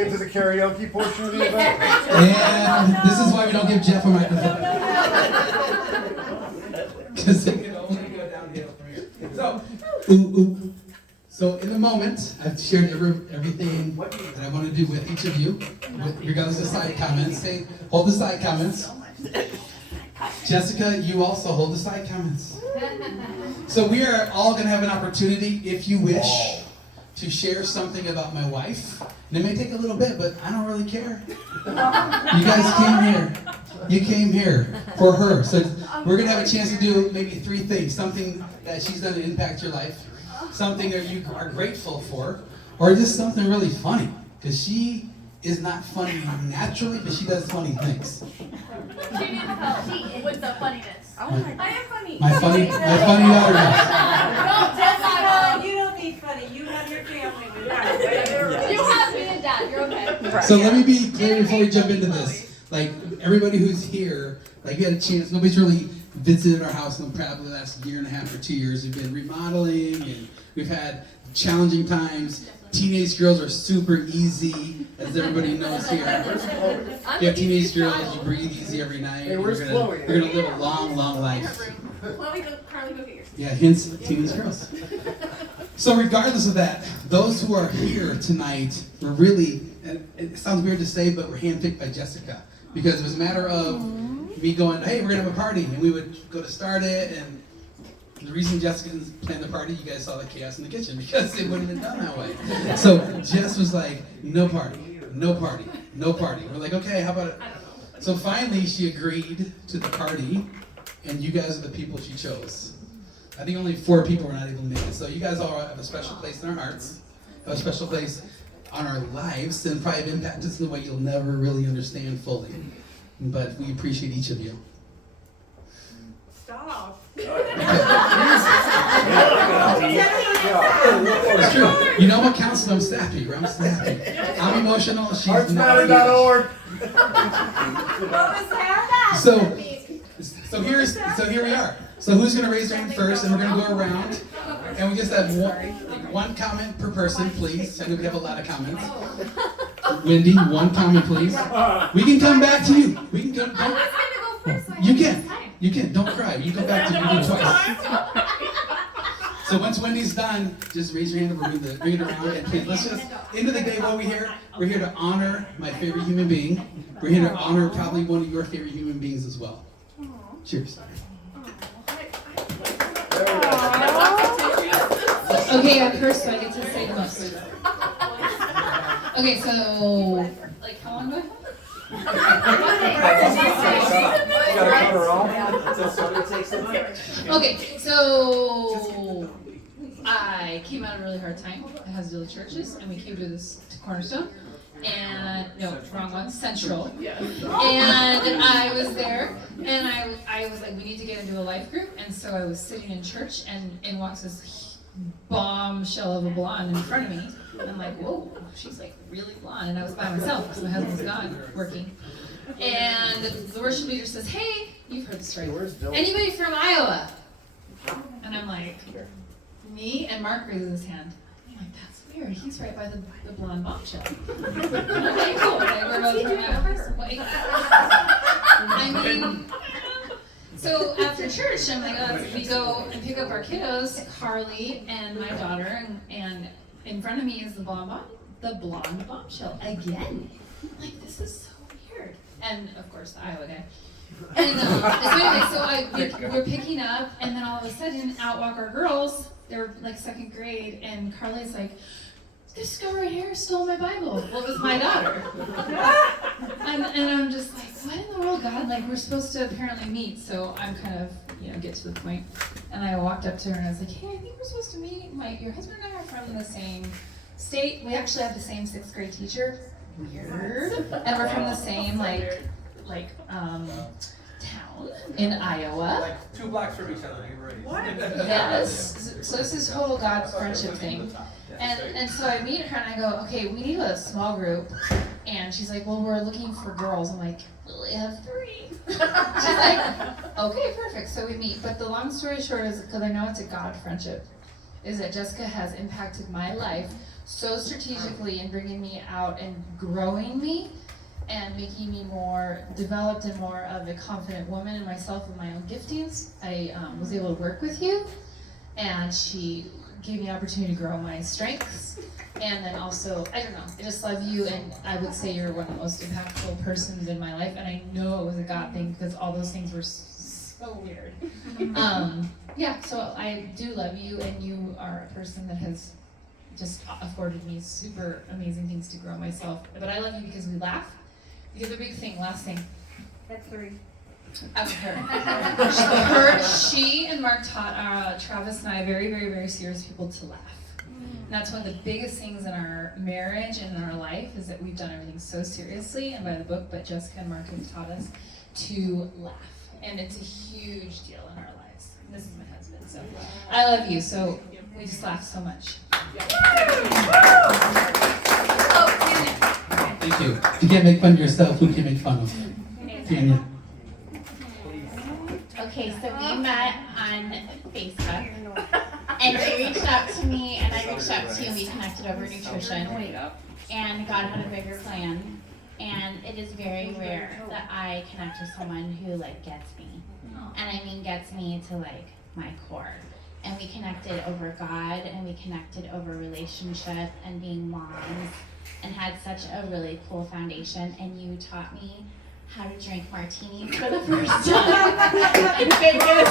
Into the karaoke portion of the event. And this is why we don't give Jeff a microphone. Because it can only go downhill from here. So in a moment, I've shared everything that I want to do with each of you, regardless of side comments. Hold the side comments. Jessica, you also hold the side comments. So we are all going to have an opportunity, if you wish, to share something about my wife. And it may take a little bit, but I don't really care. You guys came here. You came here for her. So we're going to have a chance to do maybe 3 things. Something that she's done to impact your life. Something that you are grateful for. Or just something really funny. Because she is not funny naturally, but she does funny things. She needs help with the funniness. I am funny. My funny daughter does. No, Jessica, you don't need funny. You have your family with you. You have me and Dad. You're okay. So let me be clear before we jump into this. Like, everybody who's here, like, you had a chance, nobody's really visited our house in probably the last year and a half or 2 years. We've been remodeling, and we've had challenging times. Teenage girls are super easy, as everybody knows here. You have teenage girls, you breathe easy every night. Hey, where's Chloe? You're gonna live a long, long life. Chloe, Carly, go get yours. Yeah, hence teenage girls. So regardless of that, those who are here tonight were really, and it sounds weird to say, but were handpicked by Jessica. Because it was a matter of me going, hey, we're gonna have a party, and we would go to start it, and the reason Jessica didn't plan the party, you guys saw the chaos in the kitchen, because it wouldn't have been done that way. So Jess was like, no party, no party, no party. We're like, okay, how about it? So finally she agreed to the party, and you guys are the people she chose. I think only 4 people were not able to make it. So you guys all have a special place in our hearts, have a special place on our lives, and probably have impacted us in a way you'll never really understand fully. But we appreciate each of you. Stop. It's true. You know what counts when I'm snappy, right? I'm snappy. I'm emotional, she's not. Heartsmatter.org. So here we are. So who's gonna raise their hand first, and we're gonna go around, and we just have one comment per person, please. I know we have a lot of comments. Wendy, 1 comment, please. We can come back to you. We can go. I was gonna go first. So I You had can. this time. You can. Don't cry. You go back to you do twice. So once Wendy's done, just raise your hand and we're going to bring it around. And please, let's just, end of the day, what we're here to honor my favorite human being. We're here to honor probably one of your favorite human beings as well. Cheers. Okay, I'm first, so I get to say the most. Okay, so, like, how long do I have? Okay, so I came out of a really hard time. It has to do with churches, and we came to this to Cornerstone. And no, wrong one, Central. And I was there, and I was like, we need to get into a life group. And so I was sitting in church, and in walks this bombshell of a blonde in front of me. And I'm like, whoa, she's like really blonde. And I was by myself because my husband's gone working. And the worship leader says, hey, you've heard the story. Anybody from Iowa? And I'm like, me? And Mark raises his hand. I'm like, that's weird. He's right by the blonde bombshell. Okay, cool. I mean, so after church, I'm like, we go and pick up our kiddos, Carly and my daughter, and in front of me is the blonde bombshell again. I'm like, this is so weird. And of course, the Iowa guy. And we're picking up, and then all of a sudden, out walk our girls. They're like 2nd grade, and Carly's like, this girl right here stole my Bible. Well, it was my daughter. and I'm just like, what in the world, God? Like, we're supposed to apparently meet, so I'm kind of, get to the point. And I walked up to her, and I was like, hey, I think we're supposed to meet. Your husband and I are from the same state. We actually have the same 6th grade teacher. Weird. And we're from the same, town in Iowa. Like 2 blocks from each other. Yes. So this is total God friendship thing. And so I meet her and I go, okay, we need a small group. And she's like, well, we're looking for girls. I'm like, we only have 3. She's like, okay, perfect. So we meet. But the long story short is, because I know it's a God friendship, is that Jessica has impacted my life so strategically in bringing me out and growing me and making me more developed and more of a confident woman in myself with my own giftings. I was able to work with you, and she gave me an opportunity to grow my strengths. And then also, I don't know, I just love you, and I would say you're one of the most impactful persons in my life, and I know it was a God thing because all those things were so weird. Yeah, so I do love you, and you are a person that has just afforded me super amazing things to grow myself. But I love you because we laugh. The other big thing, last thing. That's 3. I would she and Mark taught Travis and I very, very, very serious people to laugh. And that's one of the biggest things in our marriage and in our life is that we've done everything so seriously and by the book, but Jessica and Mark have taught us to laugh. And it's a huge deal in our lives. And this is my husband, so I love you, so we just laugh so much. Thank you. If you can't make fun of yourself, who can make fun of? Tanya. Okay, so we met on Facebook, and she reached out to me, and I reached out to you, and we connected over nutrition, and God had a bigger plan, and it is very rare that I connect with someone who, gets me, and I mean gets me to, my core, and we connected over God, and we connected over relationship, and being moms, and had such a really cool foundation, and you taught me how to drink martinis for the first time in Vegas.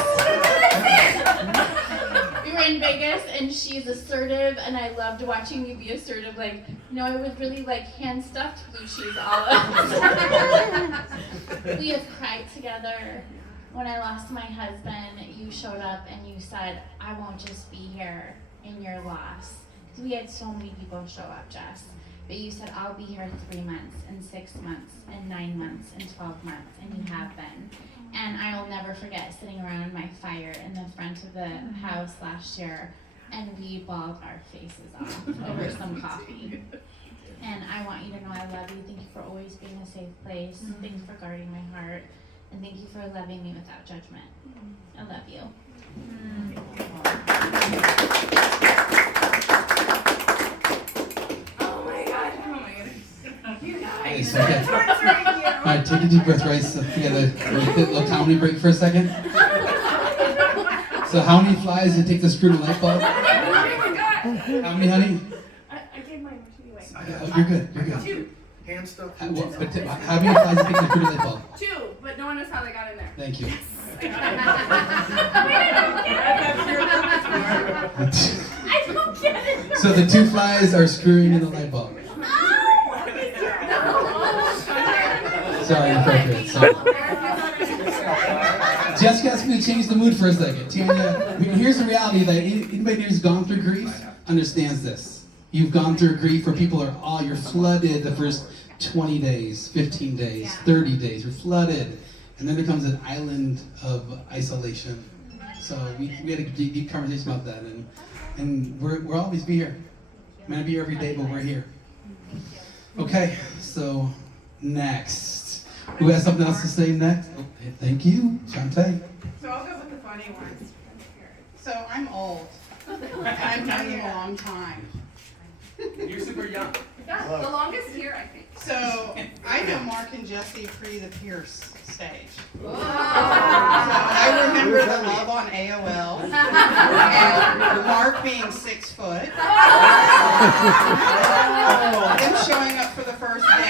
We were in Vegas, and she's assertive, and I loved watching you be assertive. I would really hand stuffed blue cheese olives. We have cried together. When I lost my husband, you showed up and you said, I won't just be here in your loss. Because we had so many people show up, Jess. But you said, I'll be here 3 months, and 6 months, and 9 months, and 12 months, and you have been. And I will never forget sitting around my fire in the front of the house last year, and we bawled our faces off over some coffee. And I want you to know I love you. Thank you for always being a safe place. Thank you for guarding my heart. And thank you for loving me without judgment. I love you. Okay, so all right, take a deep breath, right? So together, a little comedy break for a second. So how many flies did it take to screw the light bulb? How many, honey? I gave mine anyway. You're good, you're good. 2. Hand stuff. How many flies did it take to screw the light bulb? 2, but no one knows how they got in there. Thank you. I don't get it. So the 2 flies are screwing in the light bulb. Sorry, inappropriate. So. Jessica asked me to change the mood for a second. Tanya, here's the reality that anybody who's gone through grief understands this. You've gone through grief where people are you're flooded the first 20 days, 15 days, 30 days. You're flooded. And then there comes an island of isolation. So we had a deep conversation about that. And we'll always be here. May not be here every day, but we're here. Okay, so next. Who has something else to say next? Okay, thank you, Shantae. So I'll go with the funny ones. So I'm old, and I've known you a long time. You're super young. Yeah, the longest here, I think. So I know Mark and Jesse pre the Pierce stage. So Wow. I remember the love on AOL, and Mark being 6 foot, them showing up for the first day.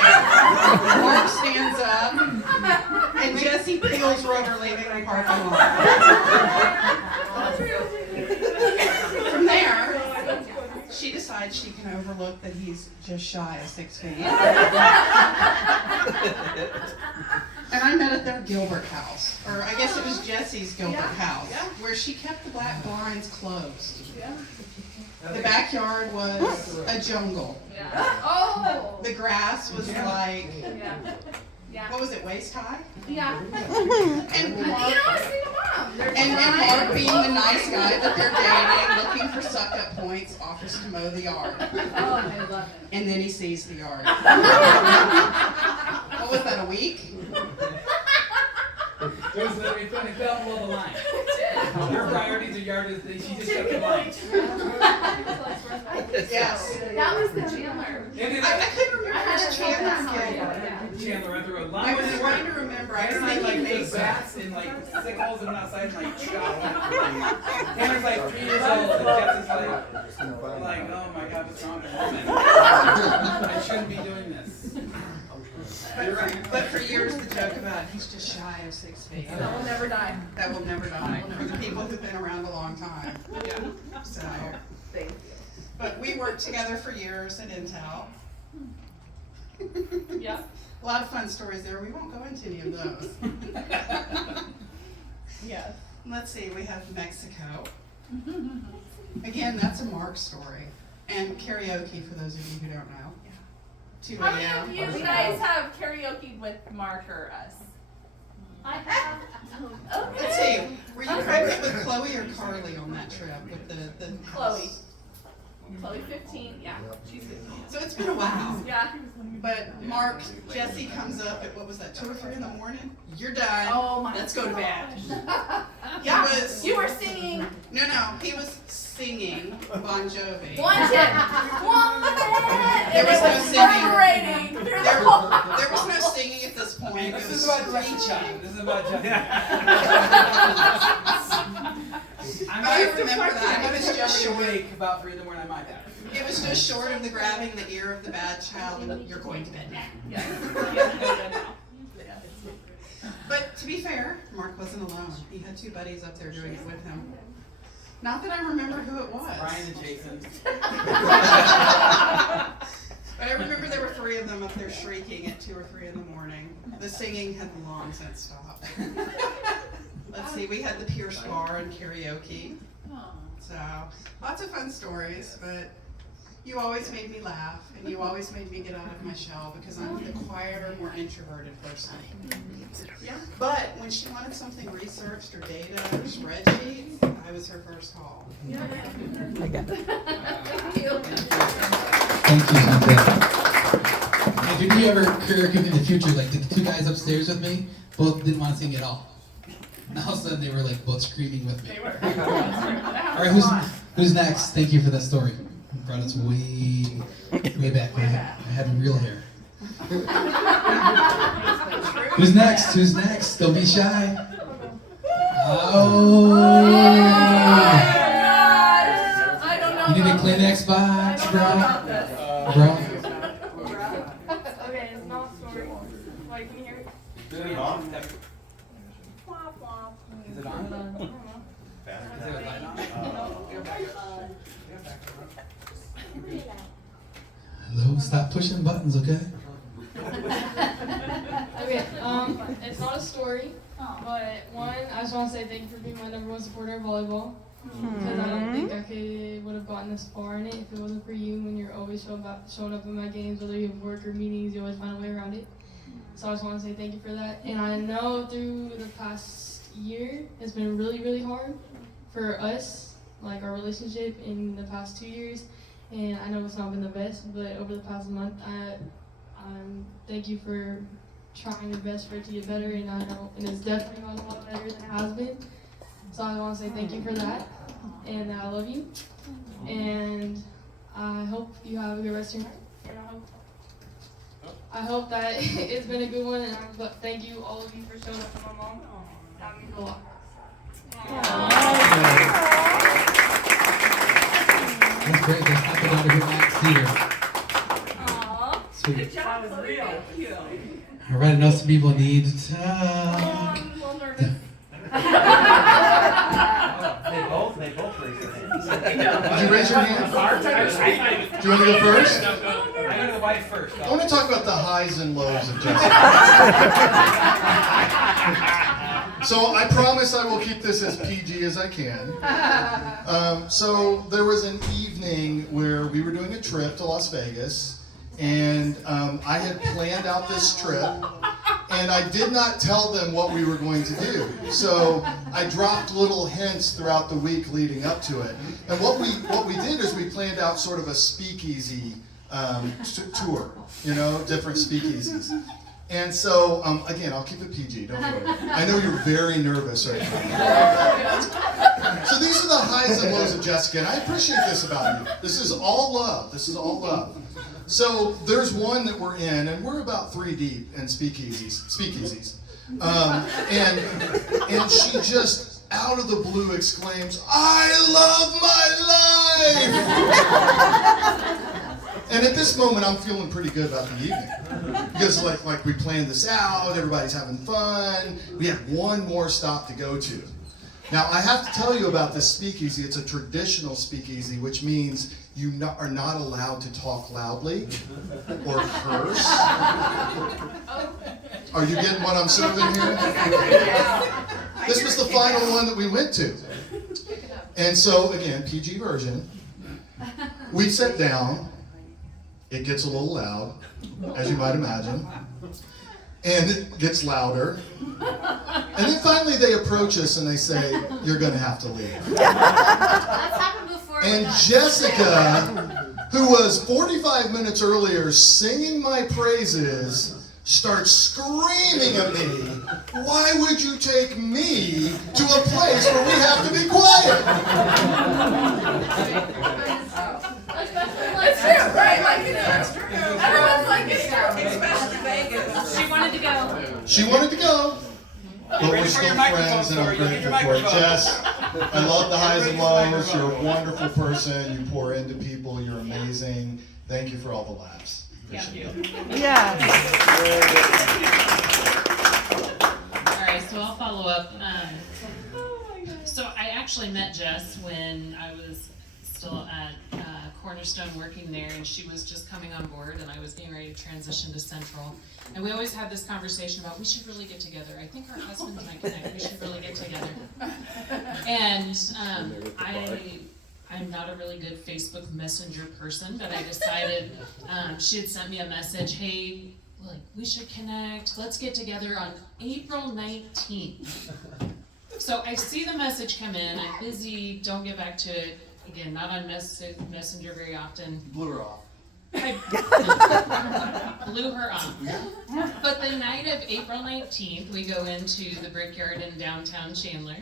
Mark stands up, and Jesse peels rubber leaving the parking lot. From there, she decides she can overlook that he's just shy of 6 feet. And I met at their Gilbert house, or I guess it was Jesse's Gilbert house, where she kept the black blinds closed. The backyard was a jungle. Oh. The grass was like, Yeah. what was it, waist high? Yeah. And You know, Mark, I'm a single mom. and Mark being the nice guy that they're dating, looking for suck-up points, offers to mow the yard. Oh, I love it. And then he sees the yard. What was that, a week? It was literally funny. It fell below the line. Her priorities are yard is she just kept the line. Yes. That was the Chandler. I couldn't remember I had which a Chandler Chandler. Chandler went through a line. I was trying to remember. I was Like thinking the Mason. bats and like sickles and went outside and like shot them. Tanner's like 3 years old and Jess is like, oh my god, what's wrong with woman? I shouldn't be doing this. But for years the joke about he's just shy of 6 feet. That will never die. That will never die for the people who've been around a long time. Yeah. So, Thank you. but we worked together for years at Intel. Yeah. A lot of fun stories there. We won't go into any of those. Yes. Let's see, we have Mexico. Again, that's a Mark story. And karaoke, for those of you who don't know. 2 How many a.m. of you guys have karaoke with Mark or us? I have. Okay. Let's see, were you pregnant with Chloe or Carly on that trip with the Chloe. Chloe 15. Yeah. She's 15. So it's been a while. Yeah. But Mark, Jesse comes up at, what was that, 2 or 3 in the morning? You're done. Oh my Let's go to bed. Yeah. He was, You were singing no, he was singing Bon Jovi. one tip. There was no singing. Reverberating. There was no singing at this point. It This was is about screeching. Jessica. This is about Jessica. I remember that. I It was was just just short. awake about 3 in the morning on my dad. It was just short of the grabbing the ear of the bad child and you're going to bed now. Yeah. But to be fair, Mark wasn't alone. He had 2 buddies up there doing it with him. Not that I remember who it was. Brian and Jason. But I remember there were 3 of them up there shrieking at 2 or 3 in the morning. The singing had long since stopped. Let's see, we had the Pierce Bar and karaoke. So, lots of fun stories, but you always made me laugh, and you always made me get out of my shell because I'm the quieter, more introverted person. Yeah. But when she wanted something researched or data or spreadsheets, I was her first call. Thank you. Thank you, Cynthia. If you do ever karaoke in the future, like the 2 guys upstairs with me, both didn't want to sing at all. And all of a sudden they were like both screaming with me. They were. All right, who's next? Thank you for that story. You brought us way back when I had real hair. Who's next? Who's next? Don't be shy. Oh! I don't know. You need a about Kleenex box, this. I bro? don't know about this. Bro? Okay, it's not story. Wait, can you hear me? Is it on? Womp womp. Is it on? Is it a light on? Hello, stop pushing buttons, okay? Okay, it's not a story, but one, I just want to say thank you for being my #1 supporter of volleyball. Because I don't think I would have gotten this far in it if it wasn't for you. When you're always showing up in my games, whether you have work or meetings, you always find a way around it. So I just want to say thank you for that. And I know through the past year, it's been really, really hard for us, like our relationship in the past 2 years. And I know it's not been the best, but over the past month, thank you for trying your best for it to get better, and I know, and it's definitely gotten a lot better than it has been. So I want to say thank you for that, and I love you, and I hope you have a good rest of your night. And I hope that it's been a good one, and but thank you all of you for showing up for my mom. That means a lot. That's great. Let's clap it out here next either. Aww. Sweet. Good job, Chloe. Thank you. All right, I know some people need to talk. I'm a little nervous. They both raised their hands. Did you raise your hand? Do you want to go first? I'm going to the wife first. I want to talk about the highs and lows of Jessica. So I promise I will keep this as PG as I can. So there was an evening where we were doing a trip to Las Vegas, and I had planned out this trip, and I did not tell them what we were going to do. So I dropped little hints throughout the week leading up to it. And what we did is we planned out sort of a speakeasy tour, you know, different speakeasies. And so, again, I'll keep it PG, don't worry. I know you're very nervous right now. So these are the highs and lows of Jessica, and I appreciate this about you. This is all love. This is all love. So there's one that we're in, and we're about 3 deep in speakeasies. And she just, out of the blue, exclaims, "I love my life!" And at this moment, I'm feeling pretty good about the evening. Because like we planned this out, everybody's having fun. We have one more stop to go to. Now, I have to tell you about this speakeasy. It's a traditional speakeasy, which means you are not allowed to talk loudly or curse. Are you getting what I'm serving here? This was the final one that we went to. And so, again, PG version. We sat down. It gets a little loud, as you might imagine. And it gets louder. And then finally they approach us and they say, "You're going to have to leave." That's happened before. And Jessica, who was 45 minutes earlier singing my praises, starts screaming at me, "Why would you take me to a place where we have to be quiet?" It's true, right? Like, it's true. Everyone's like, it's true. Especially Vegas. She wanted to go. She wanted to go. But we're Ready for still your microphone friends, and I'm story. You get grateful your for it. microphone. Jess, I love the highs and Bring your lows. You're a microphone. wonderful person. You pour into people. You're amazing. Thank you for all the laughs. Appreciate it. All right, so I'll follow up. So I actually met Jess when I was still at Cornerstone working there, and she was just coming on board, and I was getting ready to transition to Central. And we always had this conversation about, we should really get together. I think our husbands might connect. We should really get together. And I'm not a really good Facebook Messenger person, but I decided, she had sent me a message, "Hey, like, we should connect. Let's get together on April 19th. So I see the message come in. I'm busy. Don't get back to it. Again, not on Messenger very often. Blew her off. I blew her off. But the night of April 19th, we go into the Brickyard in downtown Chandler,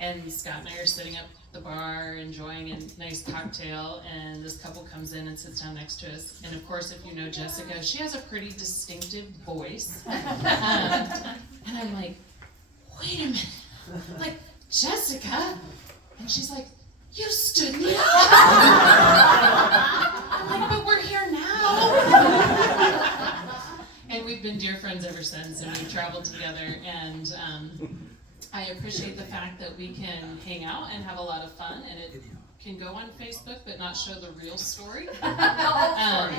and Scott and I are sitting up at the bar enjoying a nice cocktail, and this couple comes in and sits down next to us. And of course, if you know Jessica, she has a pretty distinctive voice. And I'm like, "Wait a minute." I'm like, "Jessica?" And she's like, "You stood me up." I'm like, "But we're here now." And we've been dear friends ever since, and we've traveled together, and I appreciate the fact that we can hang out and have a lot of fun, and it can go on Facebook but not show the real story,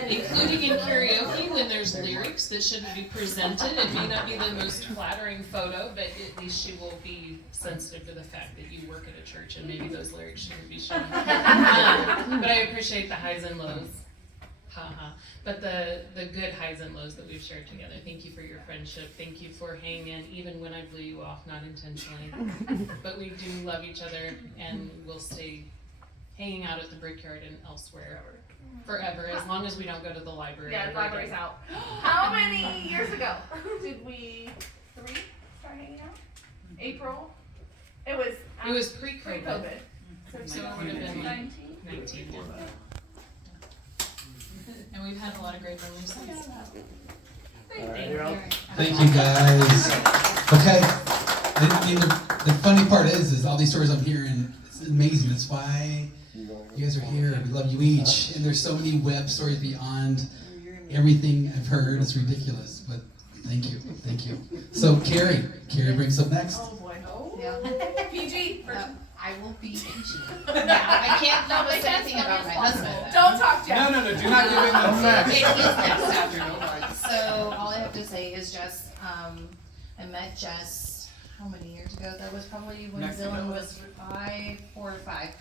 including in karaoke when there's lyrics that shouldn't be presented. It may not be the most flattering photo, but at least she will be sensitive to the fact that you work at a church and maybe those lyrics shouldn't be shown. But I appreciate the highs and lows. But the good highs and lows that we've shared together. Thank you for your friendship. Thank you for hanging in even when I blew you off, not intentionally. But we do love each other, and we'll stay hanging out at the Brickyard and elsewhere forever, as long as we don't go to the library. Yeah, the ever library's again. out. How many years ago did we start hanging out? April? It was pre-COVID. pre-COVID. So it would have been like 19. Yeah. And we've had a lot of great memories since. Thank you. Thank you, guys. Okay. The funny part is all these stories I'm hearing, it's amazing. That's why you guys are here. We love you each. And there's so many web stories beyond everything I've heard. It's ridiculous. But thank you. Thank you. So Carrie brings up next. Oh boy. Yeah. PG. I will be PG. I can't notice anything about my husband. Don't talk, Jeff. No, do not give him the Okay, he's next after me. So all I have to say is Jess, I met Jess, how many years ago? That was probably when Mexico. Dylan was 4 or 5.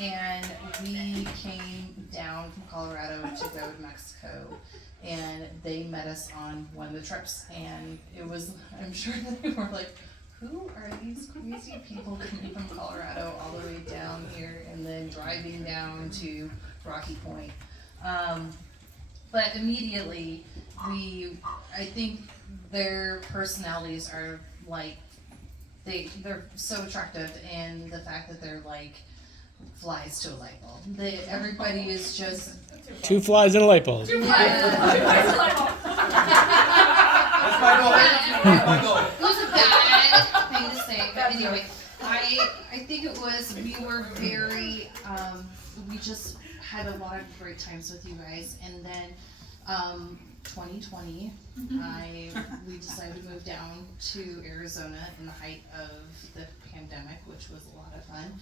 And we came down from Colorado to go to Mexico. And they met us on one of the trips. And it was, I'm sure they were like, who are these crazy people coming from Colorado all the way down here and then driving down to Rocky Point? But immediately, I think their personalities are like, they're so attractive, and the fact that they're like flies to a light bulb. Everybody is just 2 flies in a light bulb. Two flies in a light bulb. That's my goal. That's my goal. It was a bad thing to say, but anyway, I think it was, we were very, we just had a lot of great times with you guys, and then 2020, we decided to move down to Arizona in the height of the pandemic, which was a lot of fun,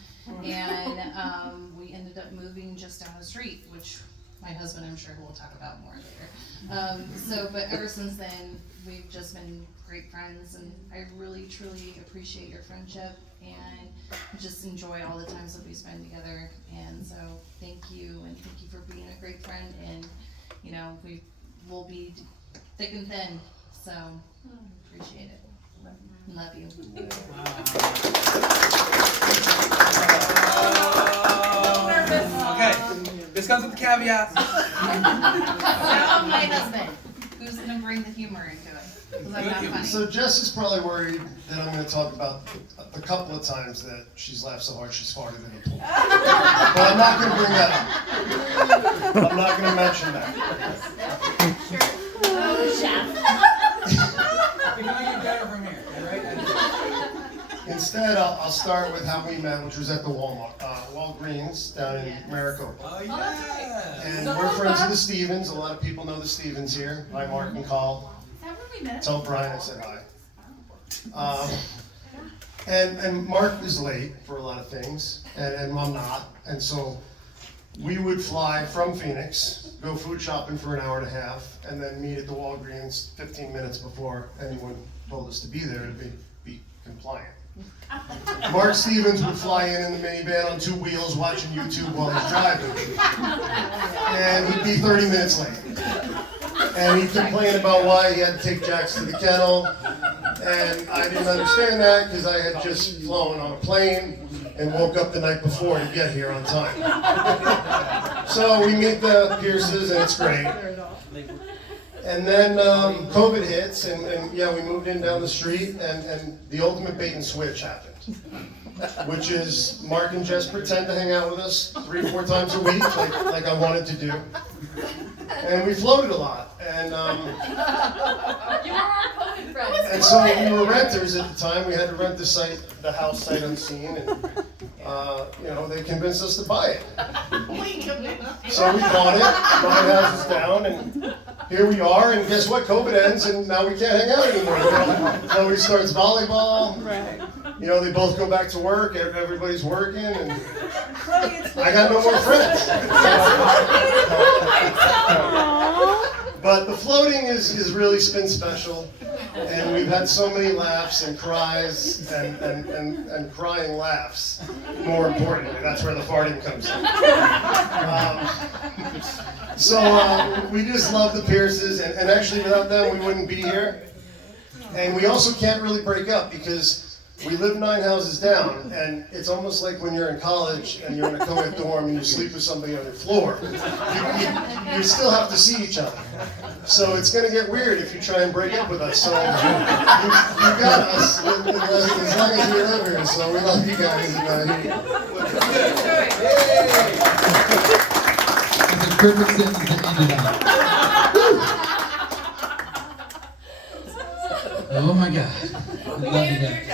and we ended up moving just down the street, which my husband, I'm sure, will talk about more later. But ever since then, we've just been great friends, and I really, truly appreciate your friendship, and just enjoy all the times that we spend together. And so, thank you, and thank you for being a great friend. And you know, we will be thick and thin. So, appreciate it. Love you. Okay, this comes with the caveats. Now my husband, who's gonna bring the humor into it, because I'm not funny. So Jess is probably worried that I'm going to talk about the couple of times that she's laughed so hard she's farted in the pool. But I'm not going to bring that up. I'm not going to mention that. We can make it better from here, right? Instead, I'll start with how we met, which was at the Walgreens down in Maricopa. Oh, yeah. And we're friends of the Stevens. A lot of people know the Stevens here. Hi, Mark and Carl. Tell Brian I said hi. And Mark is late for a lot of things, and I'm not. And so we would fly from Phoenix, go food shopping for an hour and a half, and then meet at the Walgreens 15 minutes before anyone told us to be there to be compliant. Mark Stevens would fly in the minivan on 2 wheels watching YouTube while he's driving. And he'd be 30 minutes late. And he'd complain about why he had to take Jax to the kennel. And I didn't understand that because I had just flown on a plane and woke up the night before to get here on time. So we meet the Pierces and it's great. And then COVID hits, and yeah, we moved in down the street, and the ultimate bait and switch happened, which is Mark and Jess pretend to hang out with us 3 or 4 times a week, like I wanted to do, and we floated a lot, and You were our COVID friends. and so we were renters at the time. We had to rent the house sight unseen, and you know, they convinced us to buy it. So we bought it, bought houses down, and here we are, and guess what? COVID ends, and now we can't hang out anymore. You know, nobody starts volleyball. Right. You know, they both go back to work. Everybody's working, and I got no more friends. But the floating is really been special, and we've had so many laughs and cries and crying laughs. More importantly, that's where the farting comes in. So we just love the Pierces, and actually without them we wouldn't be here. And we also can't really break up because we live 9 houses down, and it's almost like when you're in college and you're in a co-ed dorm and you sleep with somebody on your floor. You still have to see each other. So it's going to get weird if you try and break up with us. So you got us as long as you live here. So we love you guys. It's a perfect sentence to end it on. Oh my God. I love you guys.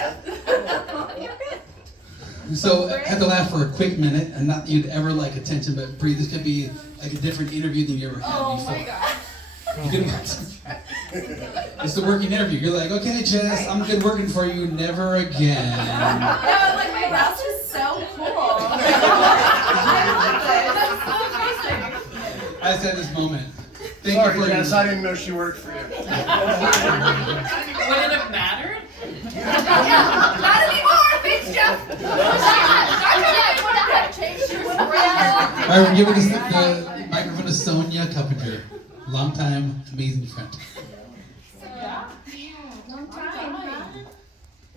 So I had to laugh for a quick minute, and not that you'd ever like attention, but Bree, this could be like a different interview than you ever had before. My God. You can it's the working interview. You're like, okay, Jess, I'm good working for you. Never again. No, like my house is so cool. I just had this moment. Thank Sorry, you for Jess, I didn't know she worked for you. Would it have mattered? Not anymore, thanks, Jeff. All right, we're giving the microphone to Sonia Cuppinger, longtime amazing friend. Long time, huh?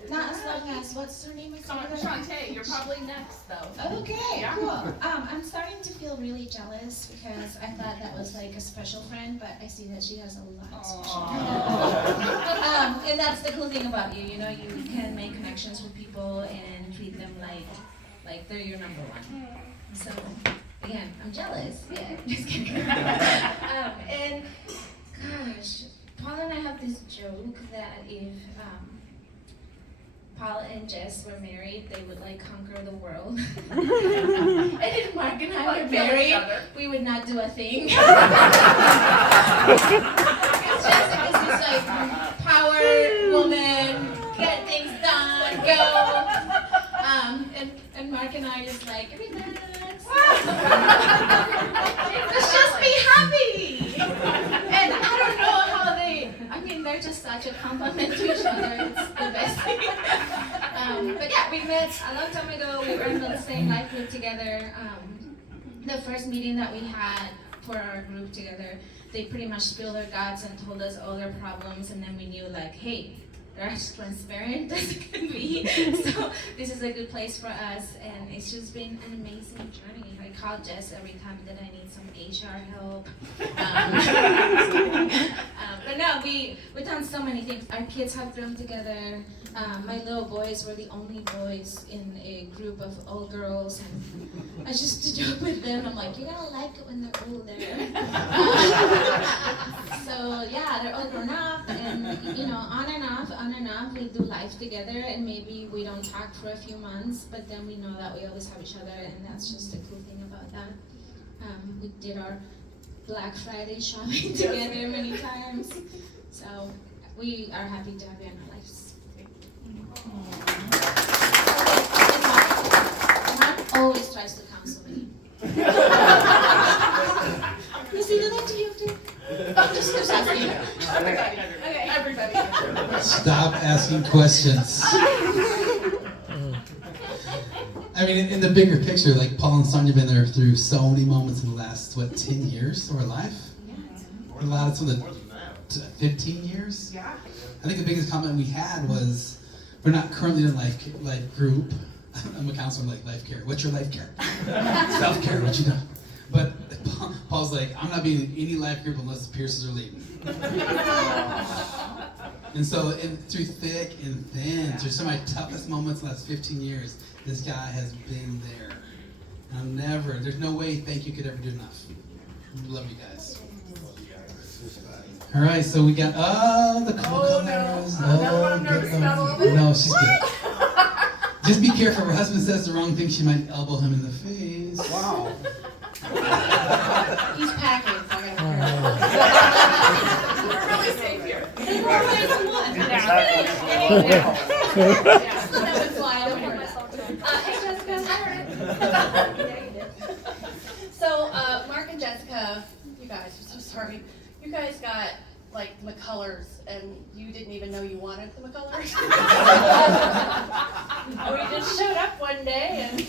Not as long as what's her name again? Shantae, you're probably next though. Okay, Yeah. cool. I'm starting to feel really jealous because I thought that was like a special friend, but I see that she has a lot of special friends. And that's the cool thing about you. You know, you can make connections with people and treat them like they're your number one. So again, I'm jealous. Yeah, just kidding. And gosh, Paul and I have this joke that if Paul and Jess were married, they would like conquer the world. And if Mark and I were married, we would not do a thing. Jessica's this like power woman, get things done, go. And Mark and I are just like, relax. Let's just be happy. And I don't know how they're just such a compliment to each other. It's the best thing. But yeah, we met a long time ago. We were in the same life group together. The first meeting that we had for our group together, they pretty much spilled their guts and told us all their problems, and then we knew like, hey, they're as transparent as it can be. So this is a good place for us, and it's just been an amazing journey. I call Jess every time that I need some HR help. But no, we've done so many things. Our kids have grown together. My little boys were the only boys in a group of all girls, and I just joke with them. I'm like, you're gonna like it when they're older. So yeah, they're all grown up, and you know, on and off, we do life together, and maybe we don't talk for a few months, but then we know that we always have each other, and that's just the cool thing about that. We did our Black Friday shopping together many times, so we are happy to have you in our lives. Mark always tries to counsel me. Does he do that to you too? Just asking. Okay, everybody. Stop asking questions. I mean, in the bigger picture, like Paul and Sonia have been there through so many moments in the last, 10 years of our life? A lot of some of the 15 years? Yeah. I think the biggest comment we had was, we're not currently in a life group. I'm a counselor, like life care. What's your life care? Self-care, what you know? But Paul's like, I'm not being in any life group unless the Pierces are leading. And so through thick and thin, through some of my toughest moments in the last 15 years, this guy has been there. And there's no way thank you could ever do enough. We love you guys. All right, so we got, the cool colors. No, she's good. Just be careful, her husband says the wrong thing, she might elbow him in the face. Wow. He's packing, so I gotta We're really safe here. Hey, Jessica. So, Mark and Jessica, you guys, I'm so sorry. You guys got like McCullers, and you didn't even know you wanted the McCullers. We just showed up one day, and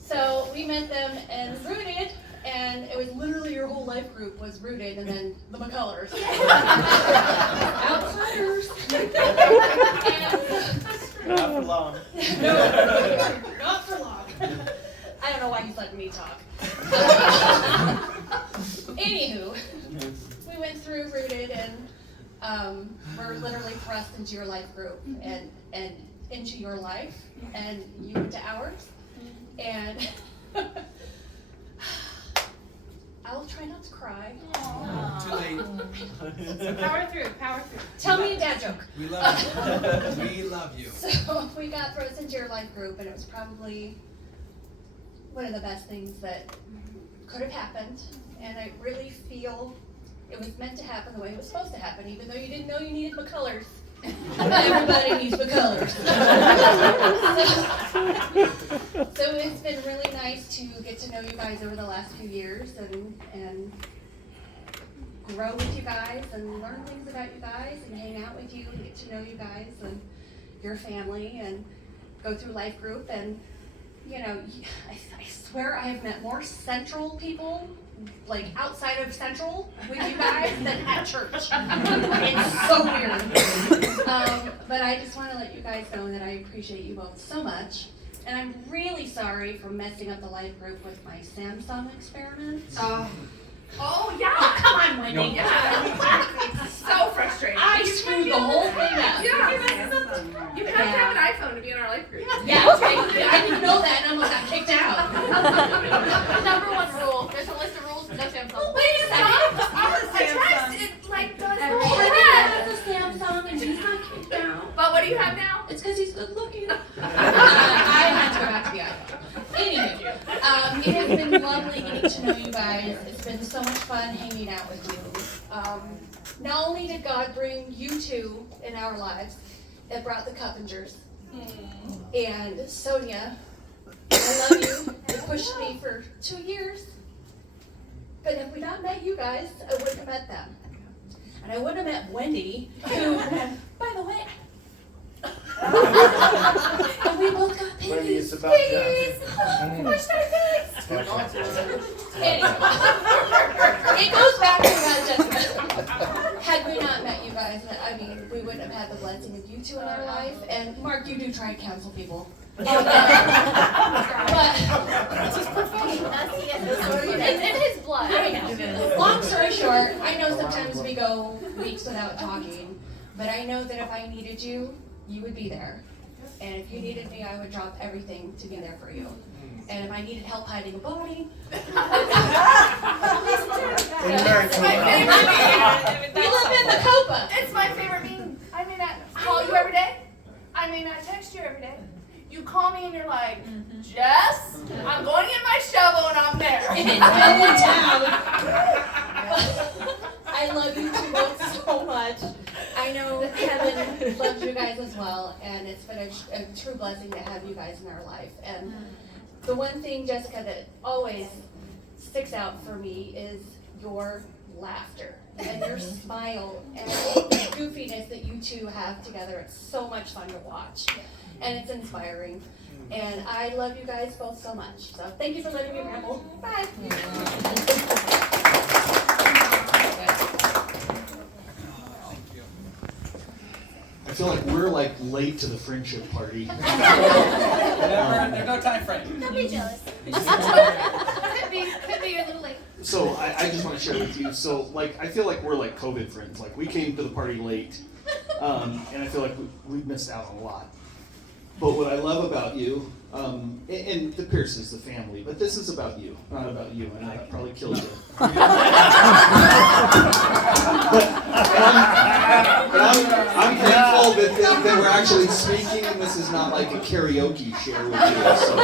so we met them and rooted, and it was literally your whole life group was rooted, and then the McCullers. Outsiders. Not for long. No, not for long. I don't know why he's letting me talk. Anywho, we went through Rooted, and we're literally thrust into your life group and into your life, and you into ours. And I'll try not to cry. Too late. Power through. Tell me a dad joke. We love you. We love you. So we got thrust into your life group, and it was probably one of the best things that could have happened. And I really feel it was meant to happen the way it was supposed to happen, even though you didn't know you needed McCullers. Everybody needs McCullers. So it's been really nice to get to know you guys over the last few years and grow with you guys and learn things about you guys and hang out with you and get to know you guys and your family and go through life group. And you know, I swear I have met more Central people like outside of Central with you guys than at church. It's so weird. But I just want to let you guys know that I appreciate you both so much. And I'm really sorry for messing up the life group with my Samsung experiment. Oh yeah, come on, Wendy. Yeah. So frustrating. I screwed the whole thing up. Yeah. You have to have an iPhone to be in our life group. Yeah, I didn't know that and almost got kicked out. Number one rule. There's a list of rules. No Samsung. Wait a second. A text, it like does Has a Samsung and he's not kicked out. But what do you have now? It's because he's good looking. I had to go back to the iPhone. Anyway, it has been lovely getting to know you guys. It's been so much fun hanging out with you. Not only did God bring you two in our lives, it brought the Cuppingers. And Sonia, I love you. You pushed me for 2 years. But if we not met you guys, I wouldn't have met them. And I wouldn't have met Wendy, who, by the way, and we both got piggies. Wendy, it's about Piggies! Where's my pigs? Anyway, it goes back to what Jessica. Had we not met you guys, I mean, we wouldn't have had the blessing of you two in our life. And Mark, you do try and counsel people. But It's just professional. It's in his blood. I know. Long story short, I know sometimes we go weeks without talking, but I know that if I needed you, you would be there. And if you needed me, I would drop everything to be there for you. And if I needed help hiding a body, we live in the Copa. It's my favorite meme. I may not call you every day. I may not text you every day. You call me and you're like, Jess, I'm going to get my shovel and I'm there. I love you two both so much. I know Kevin loves you guys as well, and it's been a true blessing to have you guys in our life. And the one thing, Jessica, that always sticks out for me is your laughter and your smile and the goofiness that you two have together. It's so much fun to watch, and it's inspiring. And I love you guys both so much. So thank you for letting me ramble. Bye. I feel like we're like late to the friendship party. There's no time frame. Don't be jealous. Could be a little late. So I just want to share with you. So like I feel like we're like COVID friends. Like we came to the party late, and I feel like we missed out on a lot. But what I love about you, and the Pearsons, the family, but this is about you, not about you. I know that probably killed you. I'm thankful that we're actually speaking, and this is not like a karaoke share with you. So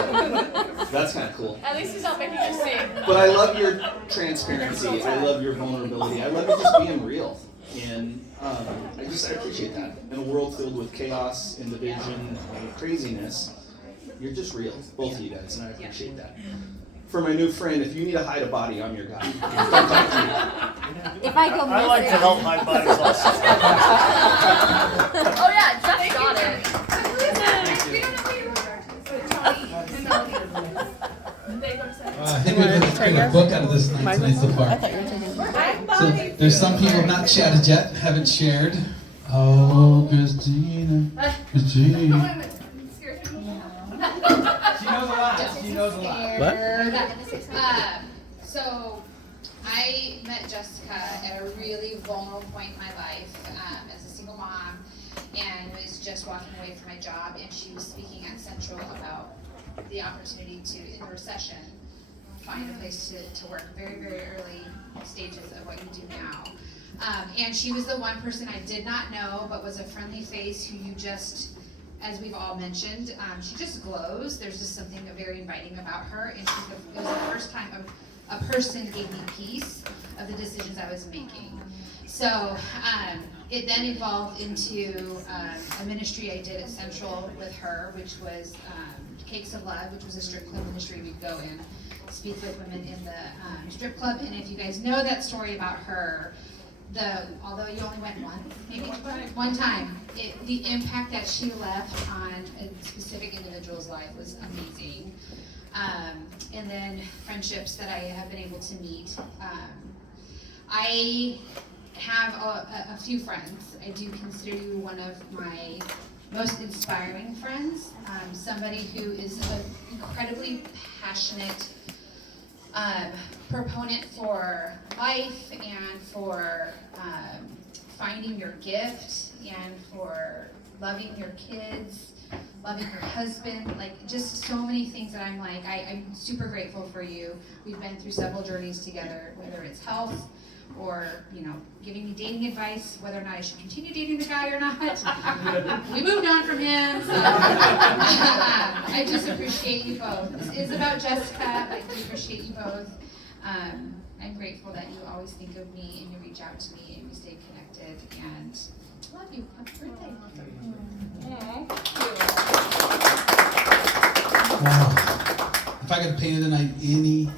that's kind of cool. At least he's not making you sing. But I love your transparency. I love your vulnerability. I love you just being real. And I appreciate that. In a world filled with chaos and division and craziness, you're just real, both of you guys, and I appreciate that. For my new friend, if you need to hide a body, I'm your guy. If I go I like to help my buddies also. Oh yeah, Jeff got it. I think we've taken a book out of this night tonight so far. So there's some people not chatted yet, haven't shared. Oh, Christina. She knows a lot. She knows a lot. So I met Jessica at a really vulnerable point in my life as a single mom, and was just walking away from my job, and she was speaking at Central about the opportunity to, in a recession, find a place to work. Very, very early stages of what you do now. And she was the one person I did not know, but was a friendly face who you just, as we've all mentioned, she just glows. There's just something very inviting about her, and it was the first time a person gave me peace of the decisions I was making. So it then evolved into a ministry I did at Central with her, which was Cakes of Love, which was a strip club ministry. We'd go and speak with women in the strip club. And if you guys know that story about her, although you only went once, maybe one time, the impact that she left on a specific individual's life was amazing. and then friendships that I have been able to meet. I have a few friends. I do consider you one of my most inspiring friends, somebody who is an incredibly passionate proponent for life and for finding your gift and for loving your kids, loving your husband, like just so many things that I'm like, I'm super grateful for you. We've been through several journeys together, whether it's health or, you know, giving me dating advice, whether or not I should continue dating the guy or not. We moved on from him, so I just appreciate you both. This is about Jessica, but I do appreciate you both. I'm grateful that you always think of me and you reach out to me and we stay connected, and love you. Happy birthday. Wow. If I could have painted the night any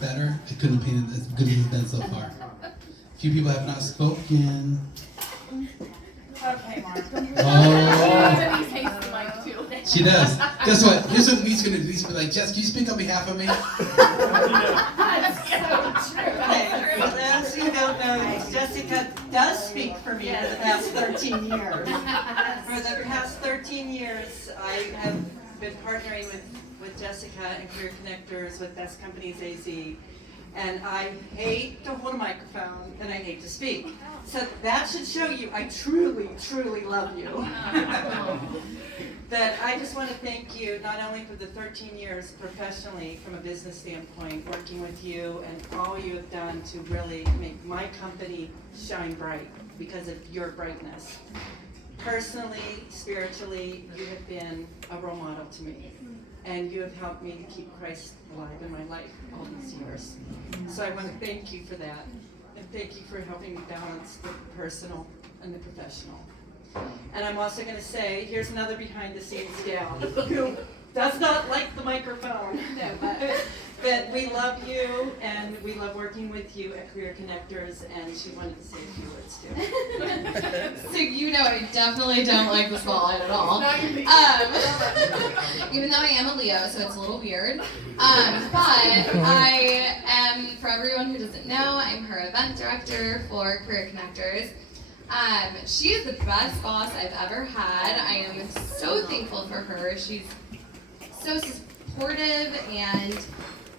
better, I couldn't have painted it as good as it's been so far. A few people have not spoken. Okay, Mark. Oh. Denise hates the mic too. She does. Guess what? Here's what Lee's gonna do. Lee's gonna be like, Jess, can you speak on behalf of me? That's so true. Okay, for those who don't know, Jessica does speak for me for the past 13 years. For the past 13 years, I have been partnering with Jessica and Career Connectors with Best Companies AZ. And I hate to hold a microphone and I hate to speak. So that should show you I truly, truly love you. That I just want to thank you not only for the 13 years professionally from a business standpoint, working with you and all you have done to really make my company shine bright because of your brightness. Personally, spiritually, you have been a role model to me. And you have helped me to keep Christ alive in my life all these years. So I want to thank you for that. And thank you for helping me balance the personal and the professional. And I'm also going to say, here's another behind the scenes gal who does not like the microphone. But we love you and we love working with you at Career Connectors, and she wanted to say a few words too. So you know I definitely don't like the spotlight at all. Even though I am a Leo, so it's a little weird. But I am, for everyone who doesn't know, I'm her event director for Career Connectors. She is the best boss I've ever had. I am so thankful for her. She's so supportive, and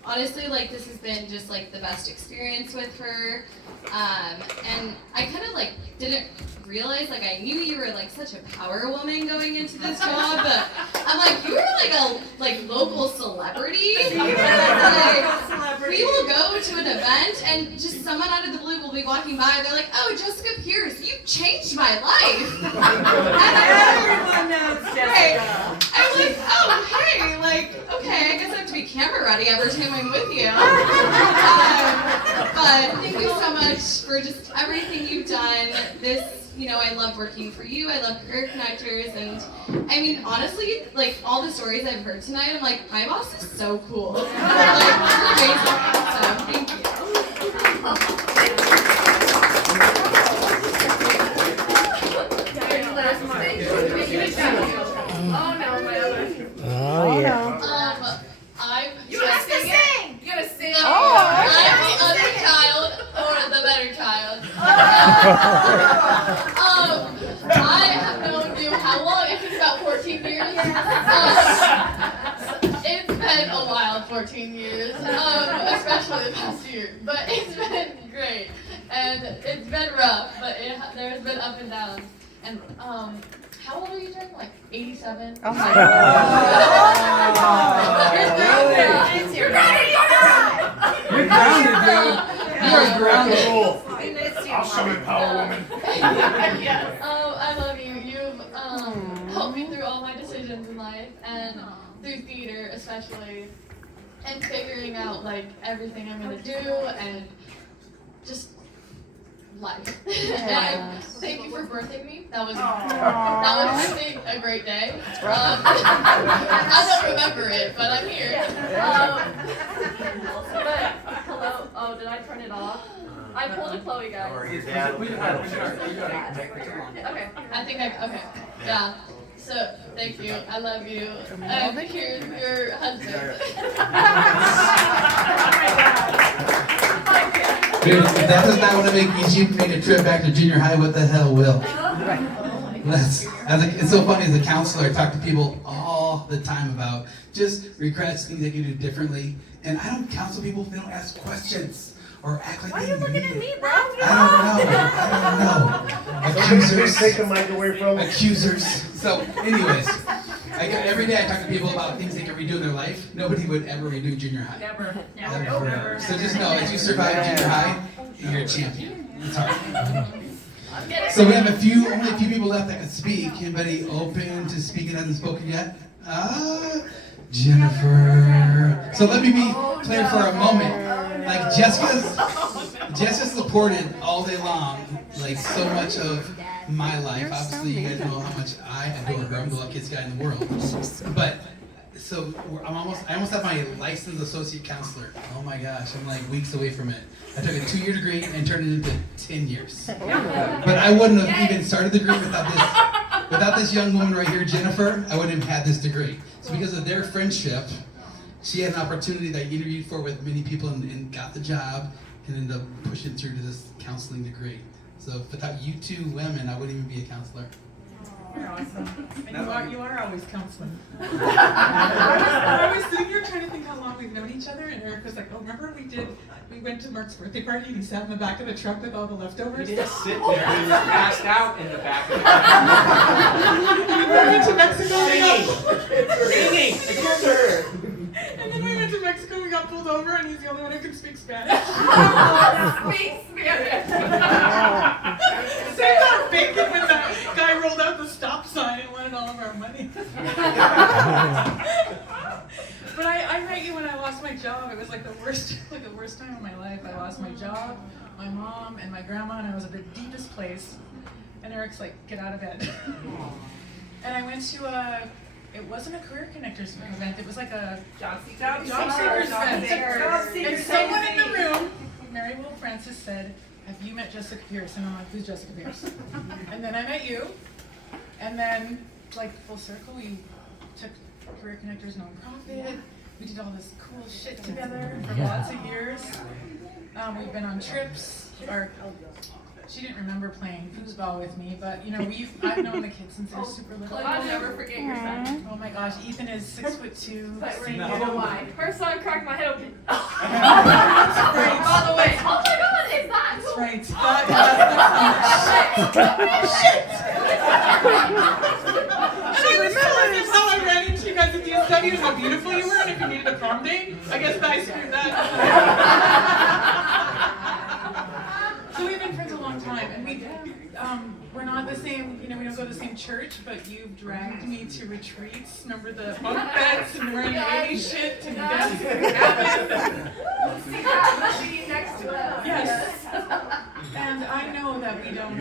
honestly, like, this has been just like the best experience with her. And I kind of like didn't realize, like, I knew you were like such a power woman going into this job, but I'm like, you were like a local celebrity. Like, we will go to an event and just someone out of the blue will be walking by and they're like, oh, Jessica Pierce, you changed my life. Everyone knows Jessica. Right. I'm like, oh, hey, like, okay, I guess I have to be camera ready every time I'm with you. But thank you so much for just everything you've done. You know, I love working for you. I love Career Connectors, and I mean, honestly, like, all the stories I've heard tonight, I'm like, my boss is so cool. Like, you're amazing. So, thank you. Oh, yeah. You have to sing! You gotta sing! I'm the other child, or the better child. I have known you how long? I think about 14 years. It's been a wild 14 years, especially the past year. But it's been great, and it's been rough, but there's been up and downs. And how old are you, Jen? Like 87? Oh my God. You're grounded. You're grounded, dude. You are grounded. I'll show you power, woman. Yes. I love you. You've helped me through all my decisions in life, and through theater especially, and figuring out like everything I'm gonna do, and just life. And thank you for birthing me. That was I think a great day. I don't remember it, but I'm here. But hello. Oh, did I turn it off? I pulled a Chloe, guys. We got it. Okay. I think okay. Yeah. So, thank you. I love you. Here's your husband. Dude, if that does not want to make Egypt make a trip back to junior high, what the hell will? It's so funny as a counselor, I talk to people all the time about just regrets, things they can do differently. And I don't counsel people if they don't ask questions or act like they need it. Why are you looking at me, bro? I don't know. Accusers. Take the mic away from them. Accusers. So, anyways, every day I talk to people about things they can redo in their life. Nobody would ever redo junior high. Never. So just know, as you survive junior high, you're a champion. It's hard. So we have only a few people left that can speak. Anybody open to speak and hasn't spoken yet? Jennifer. So let me be clear for a moment. Like Jessica supported all day long, like so much of my life. Obviously, you guys know how much I adore her. I'm the luckiest guy in the world. But so I almost have my licensed associate counselor. Oh my gosh, I'm like weeks away from it. I took a 2-year degree and turned it into 10 years. But I wouldn't have even started the degree without this young woman right here, Jennifer. I wouldn't have had this degree. So because of their friendship, she had an opportunity that I interviewed for with many people and got the job and ended up pushing through to this counseling degree. So without you two women, I wouldn't even be a counselor. You're awesome. And you are always counseling. I was sitting here trying to think how long we've known each other, and Eric was like, oh, remember we went to Mark's birthday party and he sat in the back of the truck with all the leftovers? He didn't sit there, he was passed out in the back of the truck. We went to Mexico. Singing! I just heard. And then we went to Mexico, we got pulled over, and he's the only one who can speak Spanish. Speak Spanish. Same got bacon when that guy rolled out the stop sign and wanted all of our money. But I met you when I lost my job. It was like the worst time of my life. I lost my job, my mom, and my grandma, and I was at the deepest place. And Eric's like, get out of bed. And I went to it wasn't a Career Connectors event, it was like a job seekers event. And someone in the room, Mary Will Francis, said, have you met Jessica Pierce? And I'm like, who's Jessica Pierce? And then I met you, and then, like, full circle, we took Career Connectors nonprofit, we did all this cool shit together for lots of years. We've been on trips, she didn't remember playing foosball with me, but I've known the kids since they're super little. I'll never forget your son. Oh my gosh, Ethan is 6'2". But you know why? Her son cracked my head open. That's right. By the way, oh my God, is that? That's right. She was telling us how I ran into you guys at DSW and how beautiful you were, and if you needed a prom date, I guess I screwed that. So we've been friends a long time, and we're not the same, we don't go to the same church, but you've dragged me to retreats. Remember the bunk beds and wearing baby shit and dancing in the cabin? Next to us. Yes. And I know that we don't,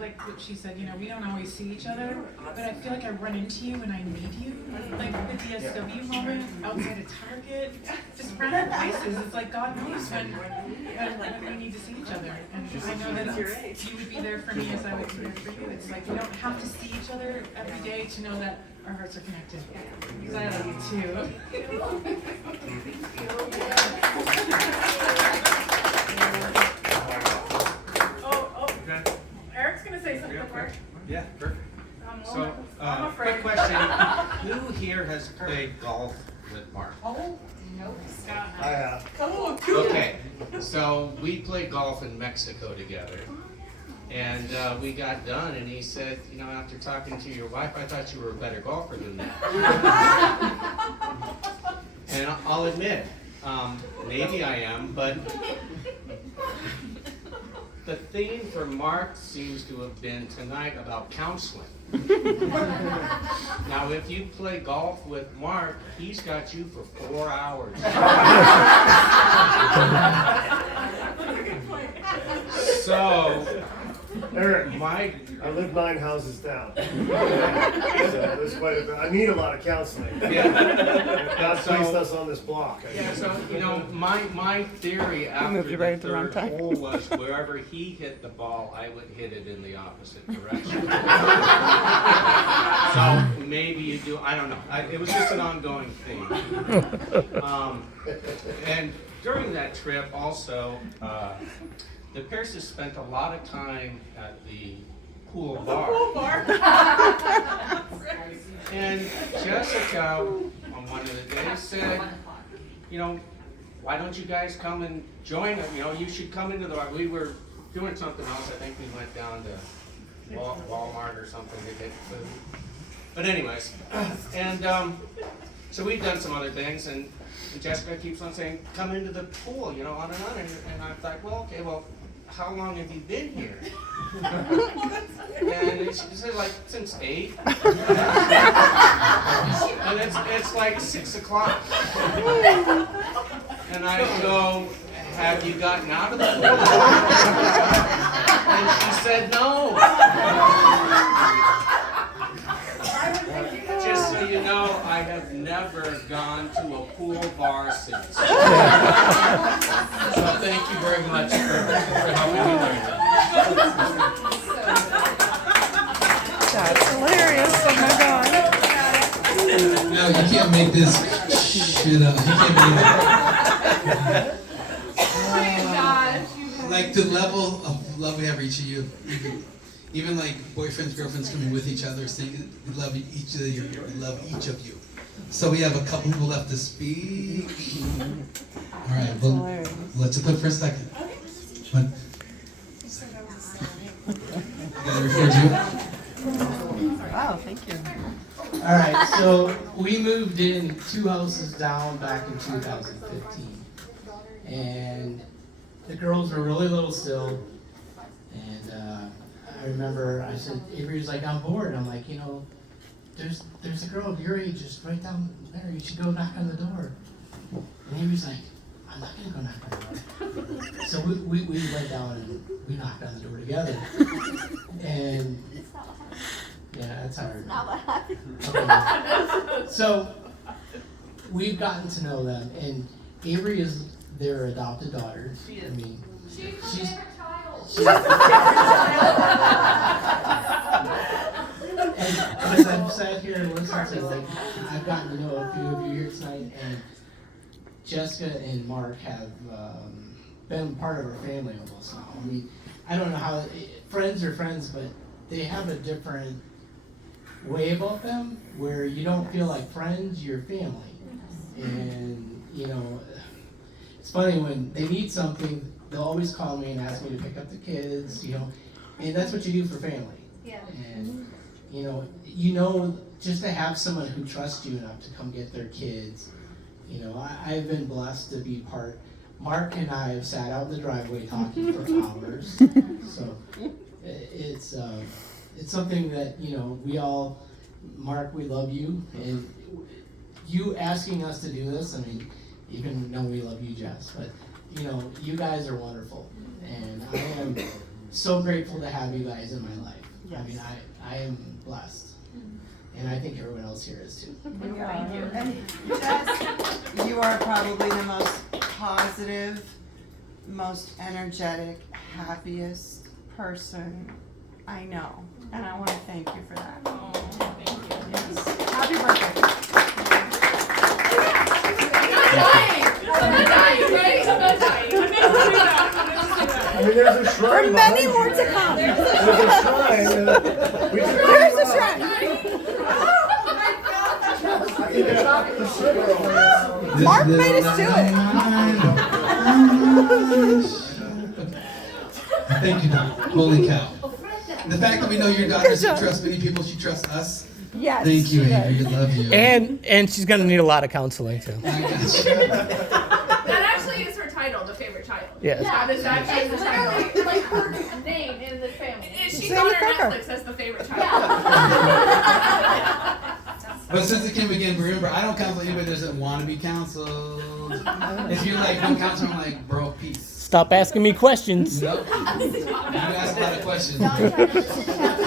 like what she said, we don't always see each other, but I feel like I run into you and I need you. Like the DSW moment, outside of Target, just random places. It's like God knows when we need to see each other. And I know that you would be there for me as I would be there for you. It's like we don't have to see each other every day to know that our hearts are connected. Because I love you too. Eric's gonna say something first. Yeah, perfect. So, I'm afraid. quick question. Who here has played golf with Mark? Oh, nope. Scott. I have. Oh, cool. Okay, so we played golf in Mexico together. And we got done, and he said, after talking to your wife, I thought you were a better golfer than that. And I'll admit, maybe I am, but the theme for Mark seems to have been tonight about counseling. Now, if you play golf with Mark, he's got you for 4 hours. So, Eric, I live 9 houses down. So there's quite a bit. I need a lot of counseling. Yeah. God placed us on this block. Yeah, so, my theory after the third hole was wherever he hit the ball, I would hit it in the opposite direction. So maybe you do, I don't know. It was just an ongoing thing. And during that trip also, the Pierces spent a lot of time at the pool bar. And Jessica, on one of the days, said, you know, why don't you guys come and join us? You know, you should come into the bar. We were doing something else. I think we went down to Walmart or something to get food. But anyways, and so we've done some other things, and Jessica keeps on saying, come into the pool, you know, on and on. And I thought, well, okay, well, how long have you been here? And she said, like, since 8. And it's like 6 o'clock. And I go, have you gotten out of the pool? And she said, no. Just so you know, I have never gone to a pool bar since. So thank you very much for helping me learn that. That's hilarious. Oh my God. No, you can't make this shit up. You can't make it. Oh my gosh. Like the level of love we have for each of you, even like boyfriends, girlfriends coming with each other, saying we love each of you, we love each of you. So we have a couple people left to speak. All right, well, let's put for a second. One. Gotta record you. Wow, thank you. All right, so we moved in 2 houses down back in 2015, and the girls were really little still, and I remember I said, Avery's like, I'm bored. I'm like, you know, there's a girl of your age just right down there. You should go knock on the door. And Avery's like, I'm not gonna go knock on the door. So we went down and we knocked on the door together, and yeah, that's hard. Okay. So we've gotten to know them, and Avery is their adopted daughter. She is. I mean, She's their child. And as I've sat here and listened to, like, I've gotten to know a few of you here tonight, and Jessica and Mark have been part of our family almost now. I mean, I don't know how friends are friends, but they have a different way about them where you don't feel like friends, you're family. And, you know, it's funny when they need something, they'll always call me and ask me to pick up the kids, you know, and that's what you do for family. Yeah. And, you know, just to have someone who trusts you enough to come get their kids, you know, I've been blessed to be part. Mark and I have sat out in the driveway talking for hours, so it's something that, you know, we all, Mark, we love you, and you asking us to do this, I mean, even though we love you, Jess, but, you know, you guys are wonderful, and I am so grateful to have you guys in my life. Yes. I mean, I am blessed, and I think everyone else here is too. Thank you. And Jess, you are probably the most positive, most energetic, happiest person I know. And I want to thank you for that. Thank you. Yes. Happy birthday. I'm not dying, right? I'm not dying. I mean, there's a shrine. For many more to come. There's a shrine. There's a shrine. Mark made us do it. Thank you, Doc. Holy cow. The fact that we know your daughter, she trusts many people, she trusts us. Yes. Thank you, Avery. We love you. And she's gonna need a lot of counseling too. That actually is her title, the favorite child. Yes. That is actually the title. Literally, like her name in the family. She's Sandy on her Cocker. Netflix as the favorite child. But since it came again, remember, I don't counsel anybody that doesn't want to be counseled. If you're like, don't counsel, I'm like, bro, peace. Stop asking me questions. Nope. You ask a lot of questions.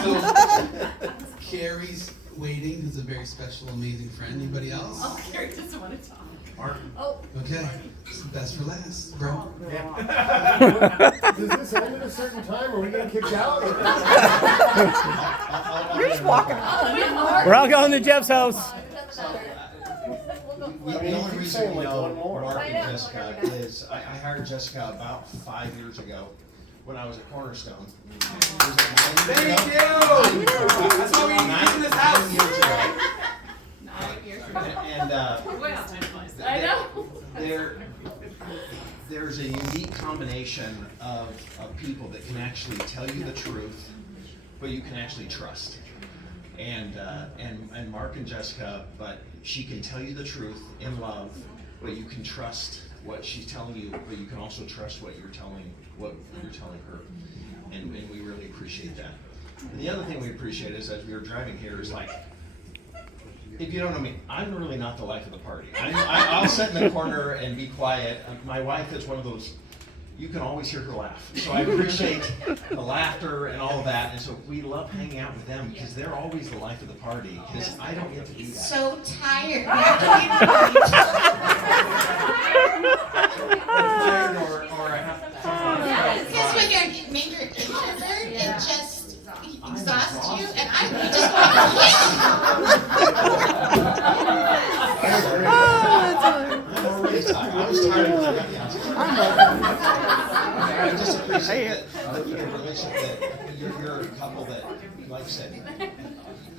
So, Carrie's waiting, who's a very special, amazing friend. Anybody else? Oh, Carrie doesn't want to talk. Mark. Oh. Okay. Best for last, bro. Does this end at a certain time? Are we getting kicked out? You're just walking. We're all going to Jeff's house. The only reason we know Mark and Jessica is I hired Jessica about 5 years ago when I was at Cornerstone. Thank you! That's why we use this house. 9 years ago. And I know. there's a unique combination of people that can actually tell you the truth, but you can actually trust. And Mark and Jessica, but she can tell you the truth in love, but you can trust what she's telling you, but you can also trust what you're telling her. And we really appreciate that. And the other thing we appreciate is, as we were driving here, is like, if you don't know me, I'm really not the life of the party. I'll sit in the corner and be quiet. My wife is one of those, you can always hear her laugh. So I appreciate the laughter and all of that. And so we love hanging out with them because they're always the life of the party, because I don't get to do that. So tired. Because when you're major introvert, it just exhausts you, and I just I was tired of the I just appreciate the relationship that you're a couple that, like I said,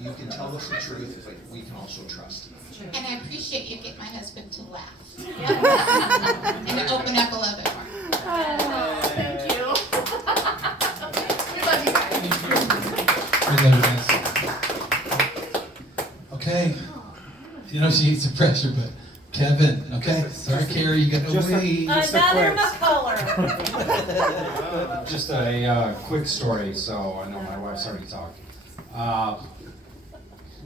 you can tell us the truth, but we can also trust. And I appreciate you get my husband to laugh. And to open up a little bit more. Thank you. We love you guys. We love you guys. Okay. You know she hates the pressure, but Kevin, okay? Sorry, Carrie, you got to wait. Another McCullough. Just a quick story, so I know my wife's already talked.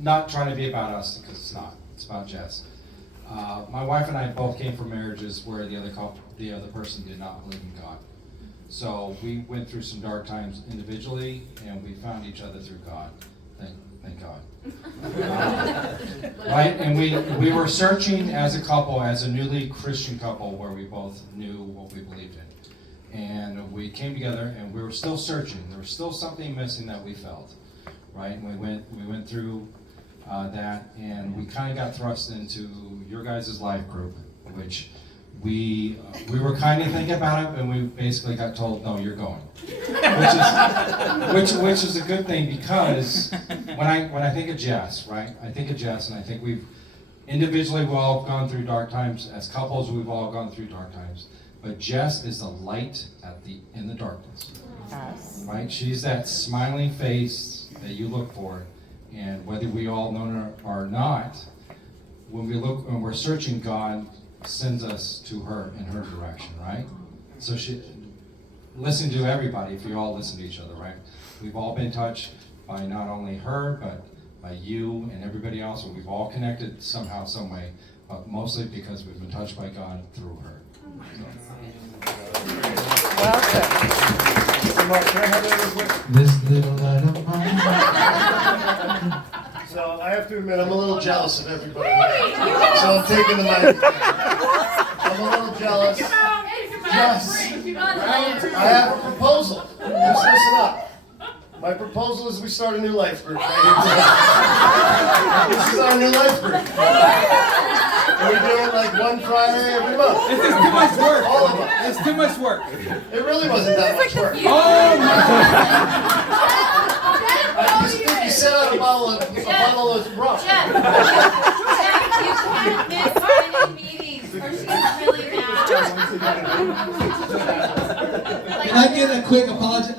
Not trying to be about us, because it's not. It's about Jess. My wife and I both came from marriages where the other person did not believe in God. So we went through some dark times individually, and we found each other through God. Thank God. Right, and we were searching as a couple, as a newly Christian couple, where we both knew what we believed in. And we came together, and we were still searching. There was still something missing that we felt, right? And we went through that, and we kind of got thrust into your guys' life group, which we were kind of thinking about it, and we basically got told, no, you're going, which is a good thing, because when I think of Jess, right? I think of Jess, and I think we've all gone through dark times. As couples, we've all gone through dark times. But Jess is the light in the darkness. Yes. Right? She's that smiling face that you look for, and whether we all know her or not, when we're searching, God sends us to her in her direction, right? So listen to everybody. If you all listen to each other, right? We've all been touched by not only her, but by you and everybody else. We've all connected somehow, some way, but mostly because we've been touched by God through her. This little light of mine. So I have to admit, I'm a little jealous of everybody here. So I'm taking the mic. I'm a little jealous. Yes. I have a proposal. Just listen up. My proposal is we start a new life group right here. This is our new life group. And we do it like one Friday every month. This is too much work. All of us. It's too much work. It really wasn't that much work. Oh my! You set out a bottle of rum. Jeff, you can't miss any meetings or she's really mad. Can I get a quick apology?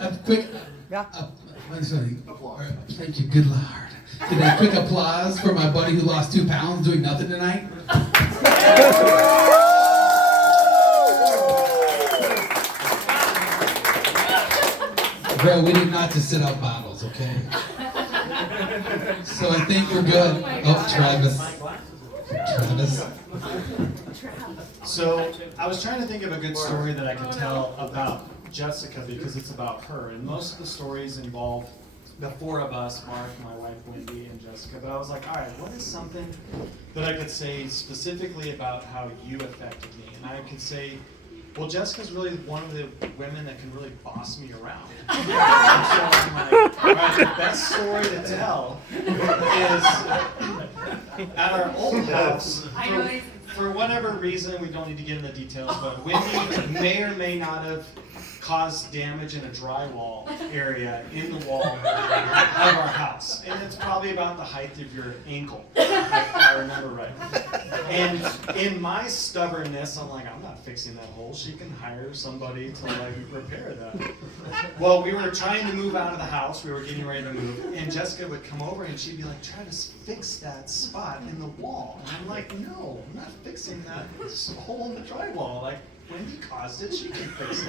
Thank you, good Lord. Get a quick applause for my buddy who lost 2 pounds doing nothing tonight. Bro, we did not just sit out bottles, okay? So I think we're good. Oh, Travis. So I was trying to think of a good story that I could tell about Jessica, because it's about her. And most of the stories involve the 4 of us, Mark, my wife Wendy, and Jessica. But I was like, all right, what is something that I could say specifically about how you affected me? And I could say Well, Jessica's really one of the women that can really boss me around. And so I'm like, all right, the best story to tell is at our old house, for whatever reason, we don't need to get into details, but Wendy may or may not have caused damage in a drywall area in the wall of our house. And it's probably about the height of your ankle, if I remember right. And in my stubbornness, I'm like, I'm not fixing that hole. She can hire somebody to like repair that. Well, we were trying to move out of the house. We were getting ready to move. And Jessica would come over and she'd be like, try to fix that spot in the wall. And I'm like, no, I'm not fixing that hole in the drywall. Like, Wendy caused it, she can fix it.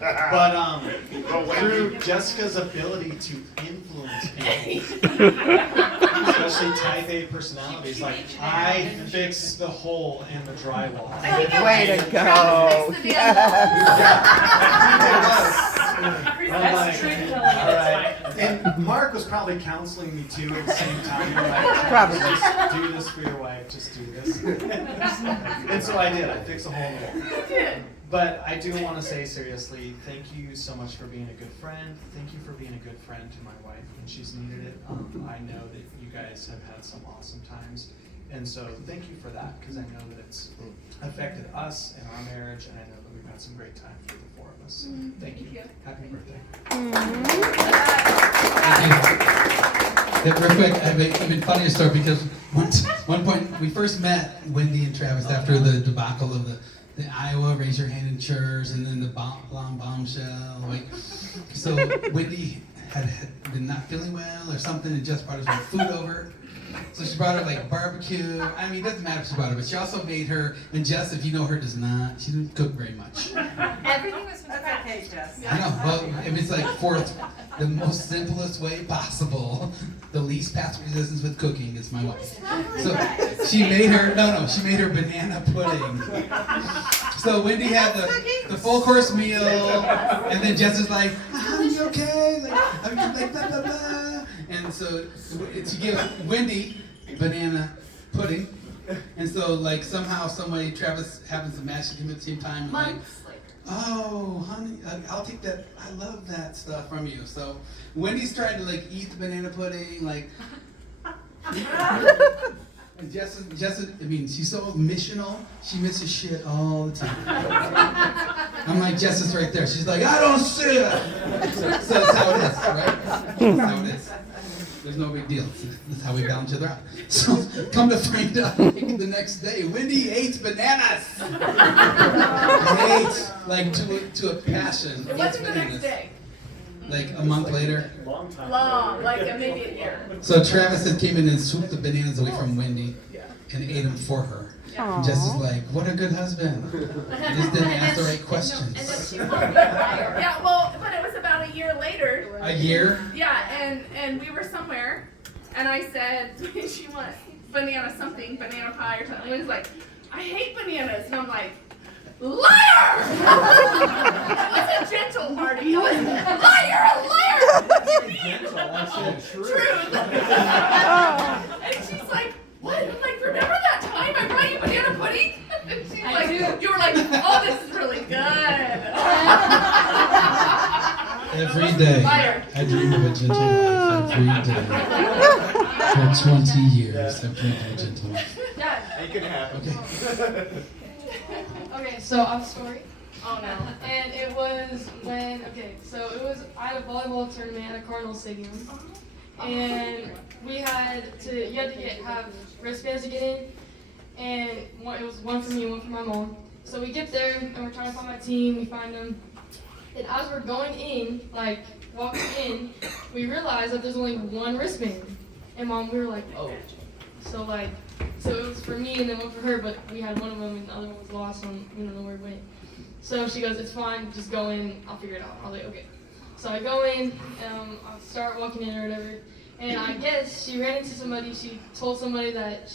But through Jessica's ability to influence people, especially type A personalities, like I fixed the hole in the drywall. Way to go! And Mark was probably counseling me too at the same time. Like, Probably. Just do this for your wife, just do this. And so I did. I fixed a hole in the wall. But I do want to say seriously, thank you so much for being a good friend. Thank you for being a good friend to my wife when she's needed it. I know that you guys have had some awesome times. And so thank you for that, because I know that it's affected us and our marriage, and I know that we've had some great times with the four of us. So thank you. Happy birthday. Real quick, I have an even funnier story because one point we first met Wendy and Travis after the debacle of the Iowa raise your hand in church and then the bombshell. Like, so Wendy had been not feeling well or something and just brought us some food over. So she brought her like barbecue. I mean, it doesn't matter if she brought her, but she also made her, and Jess, if you know her, does not, she didn't cook very much. Everything was from scratch. Okay, Jess. I know, well, it's like for the most simplest way possible, the least path resistance with cooking is my wife. So she made her, she made her banana pudding. So Wendy had the full course meal, and then Jess is like, are you okay? Like blah, blah, blah. And so she gives Wendy banana pudding. And so like somehow, somebody, Travis happens to match him at the same time. Months later. Oh, honey, I'll take that. I love that stuff from you. So Wendy's trying to like eat the banana pudding, like. And Jess, I mean, she's so missional. She misses shit all the time. I'm like, Jess is right there. She's like, I don't see it. So that's how it is, right? That's how it is. There's no big deal. That's how we balance each other out. So come to find out, the next day, Wendy hates bananas. Hates, like to a passion. It wasn't the next day. Like a month later. Long, like maybe a year. So Travis had came in and swooped the bananas away from Wendy and ate them for her. And Jess is like, what a good husband. Just didn't ask the right questions. Yeah, well, but it was about a year later. A year? Yeah, and we were somewhere, and I said, she wants banana pie or something. And he's like, I hate bananas. And I'm like, liar! It wasn't gentle, Marty. It was, liar, a liar! Gentle, that's so true. And she's like, what? I'm like, remember that time I brought you banana pudding? And she's like, you were like, oh, this is really good. Every day, I dream of a gentle life. Every day. For 20 years, I've dreamed of a gentle life. Yeah. Ain't gonna happen. Okay. Okay, so I have a story. Oh no. And it was when, I had a volleyball tournament at a Cardinal Stadium. And you had to have wristbands to get in. And it was one for me and one for my mom. So we get there and we're trying to find my team, we find them. And as we're going in, like walking in, we realized that there's only one wristband. And Mom, we were like, oh. So it was for me and then one for her, but we had one of them and the other one was lost and we don't know where it went. So she goes, it's fine, just go in, I'll figure it out. I was like, okay. So I go in, I start walking in or whatever, and I guess she ran into somebody, she told somebody that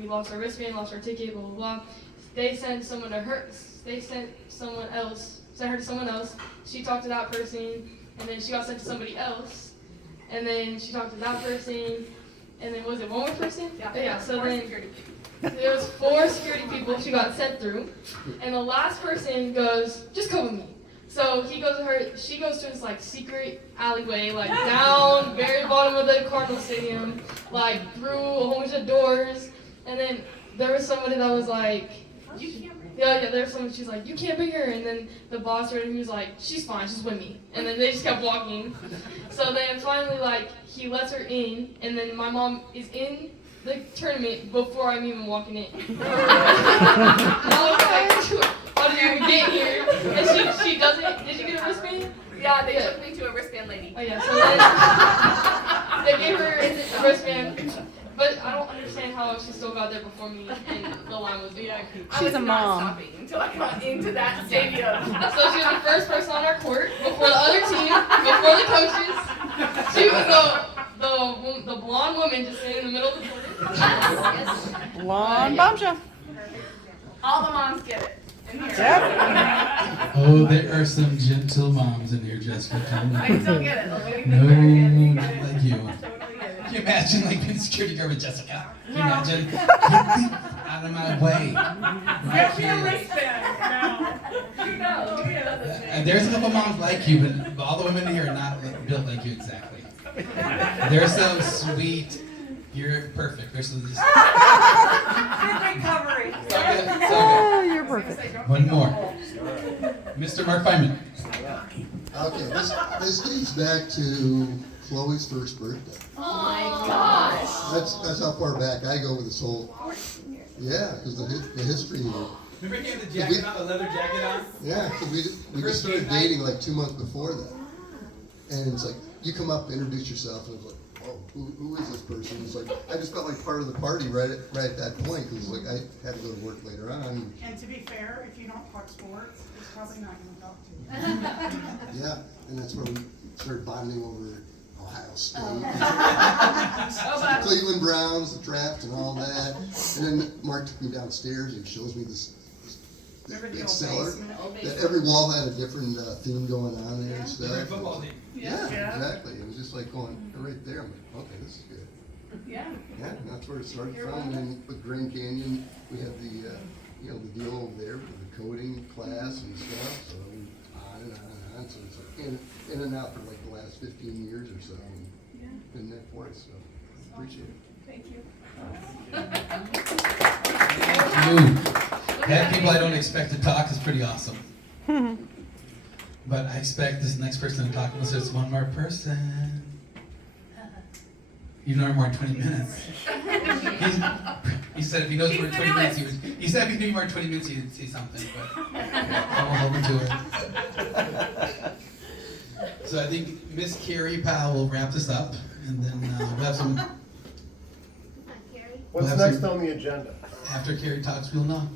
we lost our wristband, lost our ticket, blah, blah, blah. They sent someone to her, sent her to someone else, she talked to that person, and then she got sent to somebody else, and then she talked to that person, and then was it one more person? Yeah. So 4 then security people. there was 4 security people she got sent through, and the last person goes, just come with me. So he goes to her, she goes to this like secret alleyway, like down very bottom of the Cardinal Stadium, like through a whole bunch of doors, and then there was somebody that was like, there's someone, she's like, you can't bring her, and then the boss he was like, she's fine, she's with me, and then they just kept walking. So then finally, like, he lets her in, and then my mom is in the tournament before I'm even walking in. And I was like, how did you even get here? And she doesn't, did you get a wristband? Yeah, they took me to a wristband lady. Oh yeah, so then they gave her a wristband, but I don't understand how she still got there before me and the line was big. I was not stopping until I got into that stadium. So she was the first person on our court before the other team, before the coaches. She was the blonde woman just sitting in the middle of the court. Blonde bombshell. All the moms get it in here. Oh, there are some gentle moms in here, Jessica. I still get it. No, not like you. Can you imagine like being a security guard with Jessica? Can you imagine? Get out of my way. Get me a wristband. And there's a couple moms like you, but all the women in here are not built like you exactly. They're so sweet. You're perfect. They're so just... Good recovery. Oh, you're perfect. One more. Mr. Mark Feynman. Okay, this dates back to Chloe's first birthday. Oh my gosh. That's how far back I go with this whole. Yeah, because the history here. Remember he had the jacket on, the leather jacket on? Yeah, because we just started dating like 2 months before that, and it's like you come up, introduce yourself, and it's like, oh, who is this person? It's like I just felt like part of the party right at that point because like I had to go to work later on. And to be fair, if you don't talk sports, it's probably not going to talk to you. Yeah, and that's where we started bonding over Ohio State, the Cleveland Browns, the draft, and all that. And then Mark took me downstairs and shows me this big cellar. That every wall had a different theme going on there and stuff. Football team. Yeah, exactly. It was just like going right there. I'm like, okay, this is good. Yeah. Yeah, and that's where it started from. And then with Grand Canyon, we had the the deal over there with the coding class and stuff. So on and on and on. So it's like in and out for like the last 15 years or so. And been there for it. So appreciate it. Thank you. You. Have people I don't expect to talk is pretty awesome. But I expect this next person to talk unless there's one more person. You know more than 20 minutes. He said if he knows more than 20 minutes, he said if he knew more than 20 minutes, he'd say something, but I won't hold him to it. So I think Miss Carrie Powell will wrap this up, and then we'll have some. What's next on the agenda? After Carrie talks, we'll know.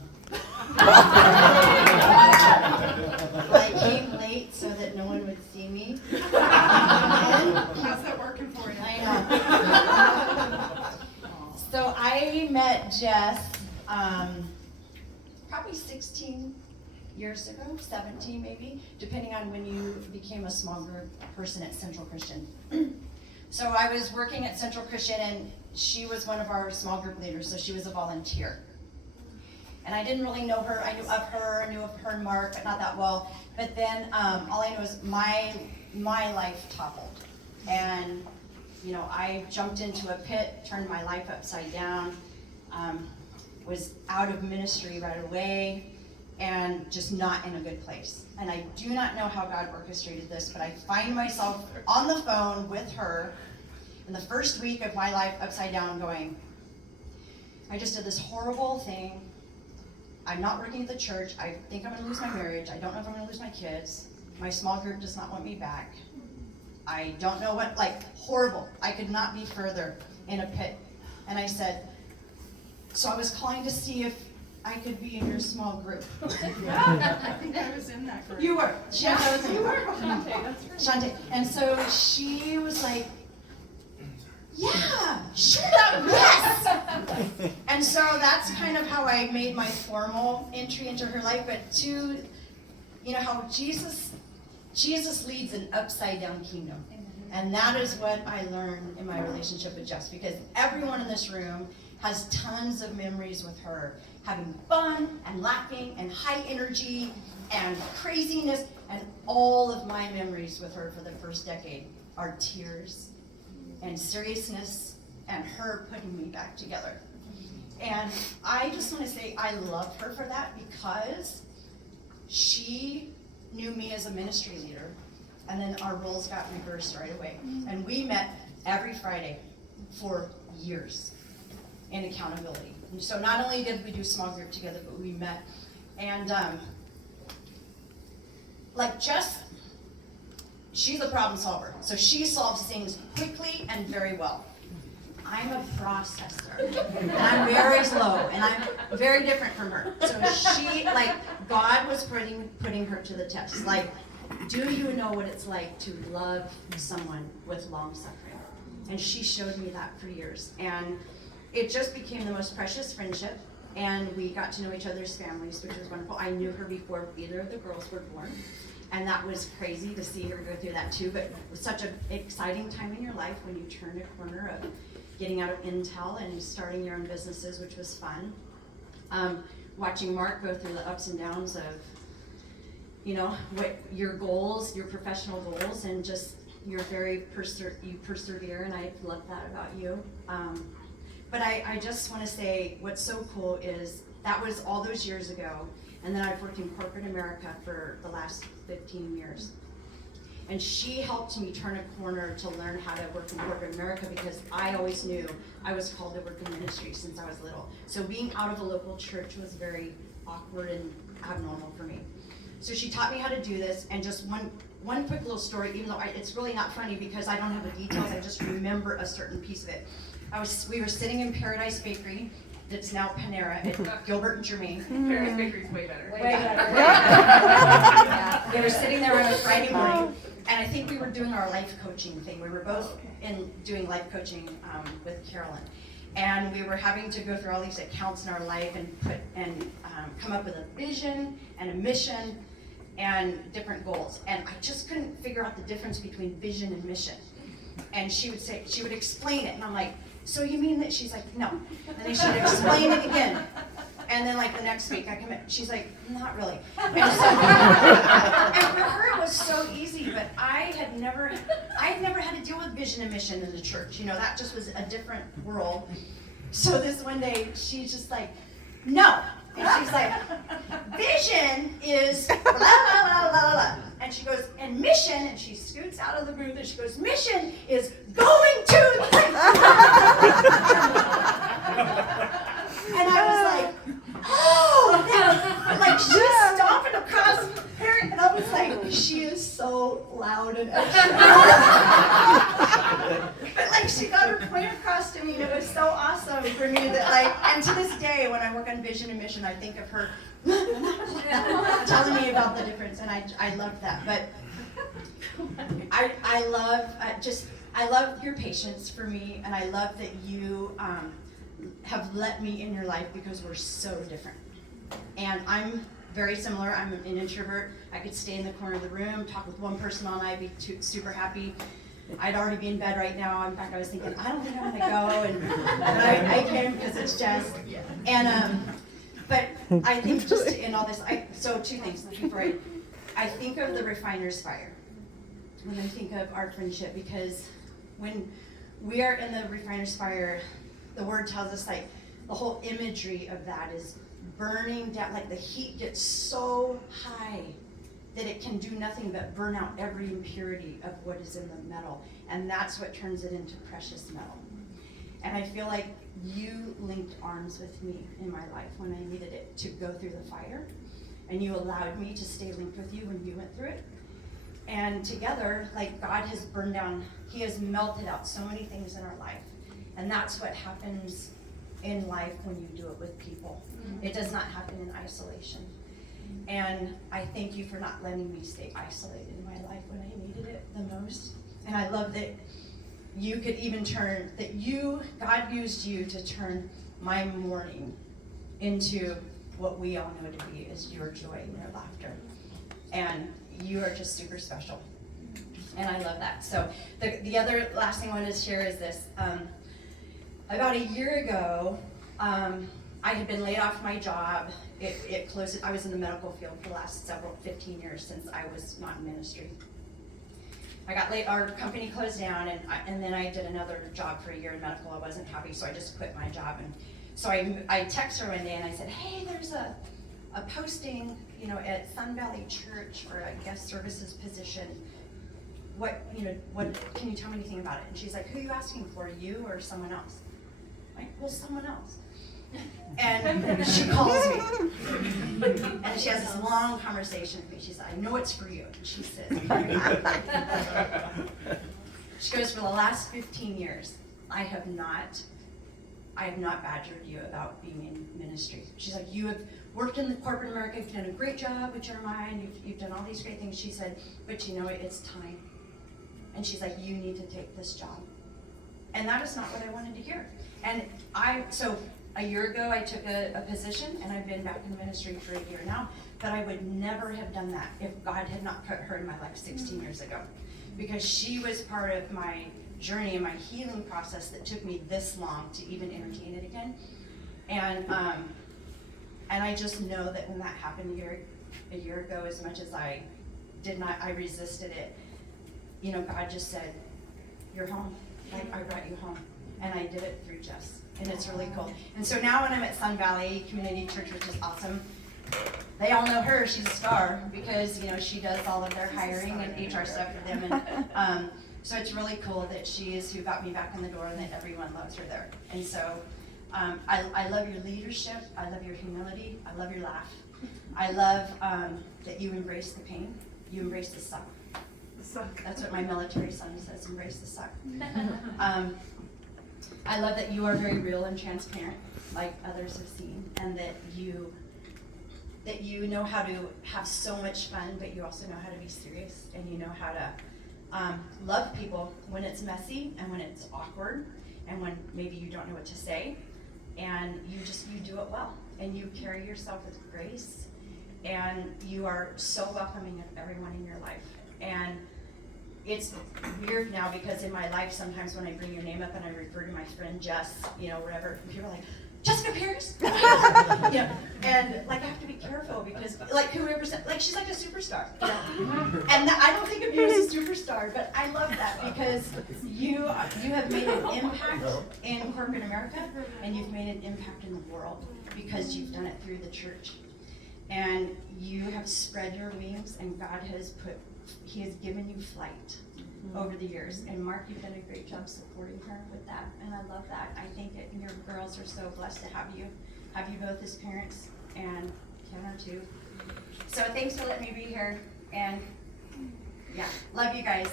I came late so that no one would see me. How's that working for you? I know. So I met Jess probably 16 years ago, 17 maybe, depending on when you became a small group person at Central Christian. So I was working at Central Christian and she was one of our small group leaders, so she was a volunteer. And I didn't really know her. I knew of her and Mark, but not that well. But then all I know is my life toppled. And, I jumped into a pit, turned my life upside down, was out of ministry right away, and just not in a good place. And I do not know how God orchestrated this, but I find myself on the phone with her in the first week of my life upside down going, I just did this horrible thing. I'm not working at the church. I think I'm going to lose my marriage. I don't know if I'm going to lose my kids. My small group does not want me back. I don't know what, horrible. I could not be further in a pit. And I said, so I was calling to see if I could be in your small group. Yeah, I think I was in that group. You were. Yeah, Shante, you were. Shante, that's right. Shante. And so she was like, yeah, sure, yes. And so that's kind of how I made my formal entry into her life. But how Jesus leads an upside down kingdom. And that is what I learned in my relationship with Jess, because everyone in this room has tons of memories with her, having fun and laughing and high energy and craziness. And all of my memories with her for the first decade are tears and seriousness and her putting me back together. And I just want to say I love her for that, because she knew me as a ministry leader, and then our roles got reversed right away. And we met every Friday for years in accountability. And so not only did we do small group together, but we met. And like Jess, she's a problem solver. So she solves things quickly and very well. I'm a processor, and I'm very slow, and I'm very different from her. So she, like, God was putting her to the test. Like, do you know what it's like to love someone with long suffering? And she showed me that for years. And it just became the most precious friendship, and we got to know each other's families, which was wonderful. I knew her before either of the girls were born, and that was crazy to see her go through that too. But it was such an exciting time in your life when you turned a corner of getting out of Intel and starting your own businesses, which was fun. Watching Mark go through the ups and downs of, you know, what your goals, your professional goals, and just you're very you persevere, and I love that about you. But I just want to say what's so cool is that was all those years ago, and then I've worked in corporate America for the last 15 years. And she helped me turn a corner to learn how to work in corporate America, because I always knew I was called to work in ministry since I was little. So being out of a local church was very awkward and abnormal for me. So she taught me how to do this, and just one quick little story, even though it's really not funny because I don't have the details, I just remember a certain piece of it. We were sitting in Paradise Bakery, that's now Panera, at Gilbert and Germain. Paradise Bakery's way better. Way better. Yeah. We were sitting there on a Friday morning, and I think we were doing our life coaching thing. We were both doing life coaching with Carolyn. And we were having to go through all these accounts in our life and come up with a vision and a mission and different goals. And I just couldn't figure out the difference between vision and mission. And she would explain it, and I'm like, so you mean that? She's like, no. And then she'd explain it again. And then like the next week I come in, she's like, not really. And for her it was so easy, but I had never had to deal with vision and mission in the church. You know, that just was a different world. So this one day she's just like, no. And she's like, vision is blah, blah, blah, blah, blah. And she goes, and mission, and she scoots out of the booth and she goes, mission is going to the And I was like, oh, like she's stomping across her, and I was like, she is so loud and extra. But like she got her point across to me, and it was so awesome for me that like, and to this day when I work on vision and mission, I think of her telling me about the difference, and I loved that. But I love your patience for me, and I love that you have let me in your life because we're so different. And I'm very similar. I'm an introvert. I could stay in the corner of the room, talk with one person all night, be super happy. I'd already be in bed right now. In fact, I was thinking, I don't think I'm gonna go, and I came because it's Jess. And but I think just to end all this, so two things before I think of the refiner's fire when I think of our friendship, because when we are in the refiner's fire, the word tells us like the whole imagery of that is burning down, like the heat gets so high that it can do nothing but burn out every impurity of what is in the metal, and that's what turns it into precious metal. And I feel like you linked arms with me in my life when I needed it to go through the fire, and you allowed me to stay linked with you when you went through it. And together, like God has burned down, He has melted out so many things in our life. And that's what happens in life when you do it with people. It does not happen in isolation. And I thank you for not letting me stay isolated in my life when I needed it the most. And I love that you could even God used you to turn my mourning into what we all know to be is your joy and your laughter. And you are just super special. And I love that. So the other last thing I wanted to share is this. About a year ago, I had been laid off my job. It closed. I was in the medical field for the last 15 years since I was not in ministry. I got laid, our company closed down, and then I did another job for a year in medical. I wasn't happy, so I just quit my job. And so I texted her one day and I said, hey, there's a posting, at Sun Valley Church for a guest services position. What can you tell me anything about it? And she's like, who are you asking for, you or someone else? I'm like, well, someone else. And she calls me, and she has this long conversation with me. She said, I know it's for you. And she says, she goes, for the last 15 years, I have not badgered you about being in ministry. She's like, you have worked in the corporate America, you've done a great job with Jeremiah, and you've done all these great things. She said, but it's time. And she's like, you need to take this job. And that is not what I wanted to hear. And so a year ago, I took a position, and I've been back in ministry for a year now, but I would never have done that if God had not put her in my life 16 years ago. Because she was part of my journey and my healing process that took me this long to even entertain it again. And I just know that when that happened a year ago, as much as I resisted it, God just said, you're home. I brought you home. And I did it through Jess. And it's really cool. And so now when I'm at Sun Valley Community Church, which is awesome, they all know her. She's a star because, she does all of their hiring and HR stuff for them. And so it's really cool that she is who got me back in the door and that everyone loves her there. And so I love your leadership. I love your humility. I love your laugh. I love that you embrace the pain. You embrace the suck. That's what my military son says, embrace the suck. I love that you are very real and transparent, like others have seen, and that you know how to have so much fun, but you also know how to be serious, and you know how to love people when it's messy and when it's awkward, and when maybe you don't know what to say, and you do it well, and you carry yourself with grace, and you are so welcoming of everyone in your life. And it's weird now because in my life, sometimes when I bring your name up and I refer to my friend Jess, whatever, people are like, Jessica Pierce? And I have to be careful because whoever said, she's like a superstar. And I don't think of you as a superstar, but I love that because you have made an impact in corporate America and you've made an impact in the world because you've done it through the church. And you have spread your wings and God has given you flight over the years. And Mark, you've done a great job supporting her with that, and I love that. I think your girls are so blessed to have you both as parents, and Kenna too. So thanks for letting me be here, and yeah, love you guys.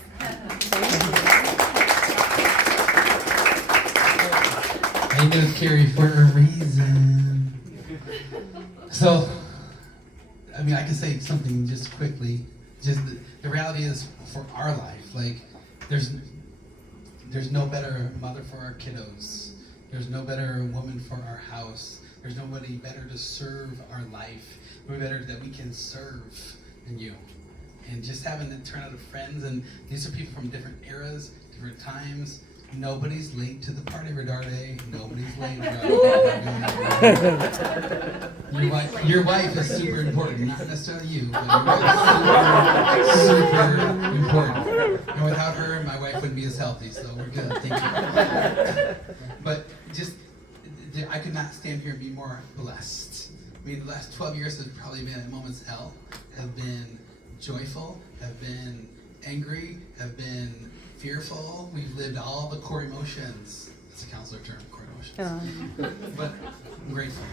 I know Carrie for a reason. So, I can say something just quickly. Just the reality is, for our life, there's no better mother for our kiddos. There's no better woman for our house. There's nobody better to serve our life. Nobody better that we can serve than you. And just having to turn out of friends, and these are people from different eras, different times. Nobody's late to the party, Redarde. Nobody's late. Your wife is super important, not necessarily you, but your wife is super important. And without her, my wife wouldn't be as healthy, so we're good. Thank you. But I could not stand here and be more blessed. The last 12 years has probably been at moments hell, have been joyful, have been angry, have been fearful. We've lived all the core emotions. It's a counselor term, core emotions. But I'm grateful.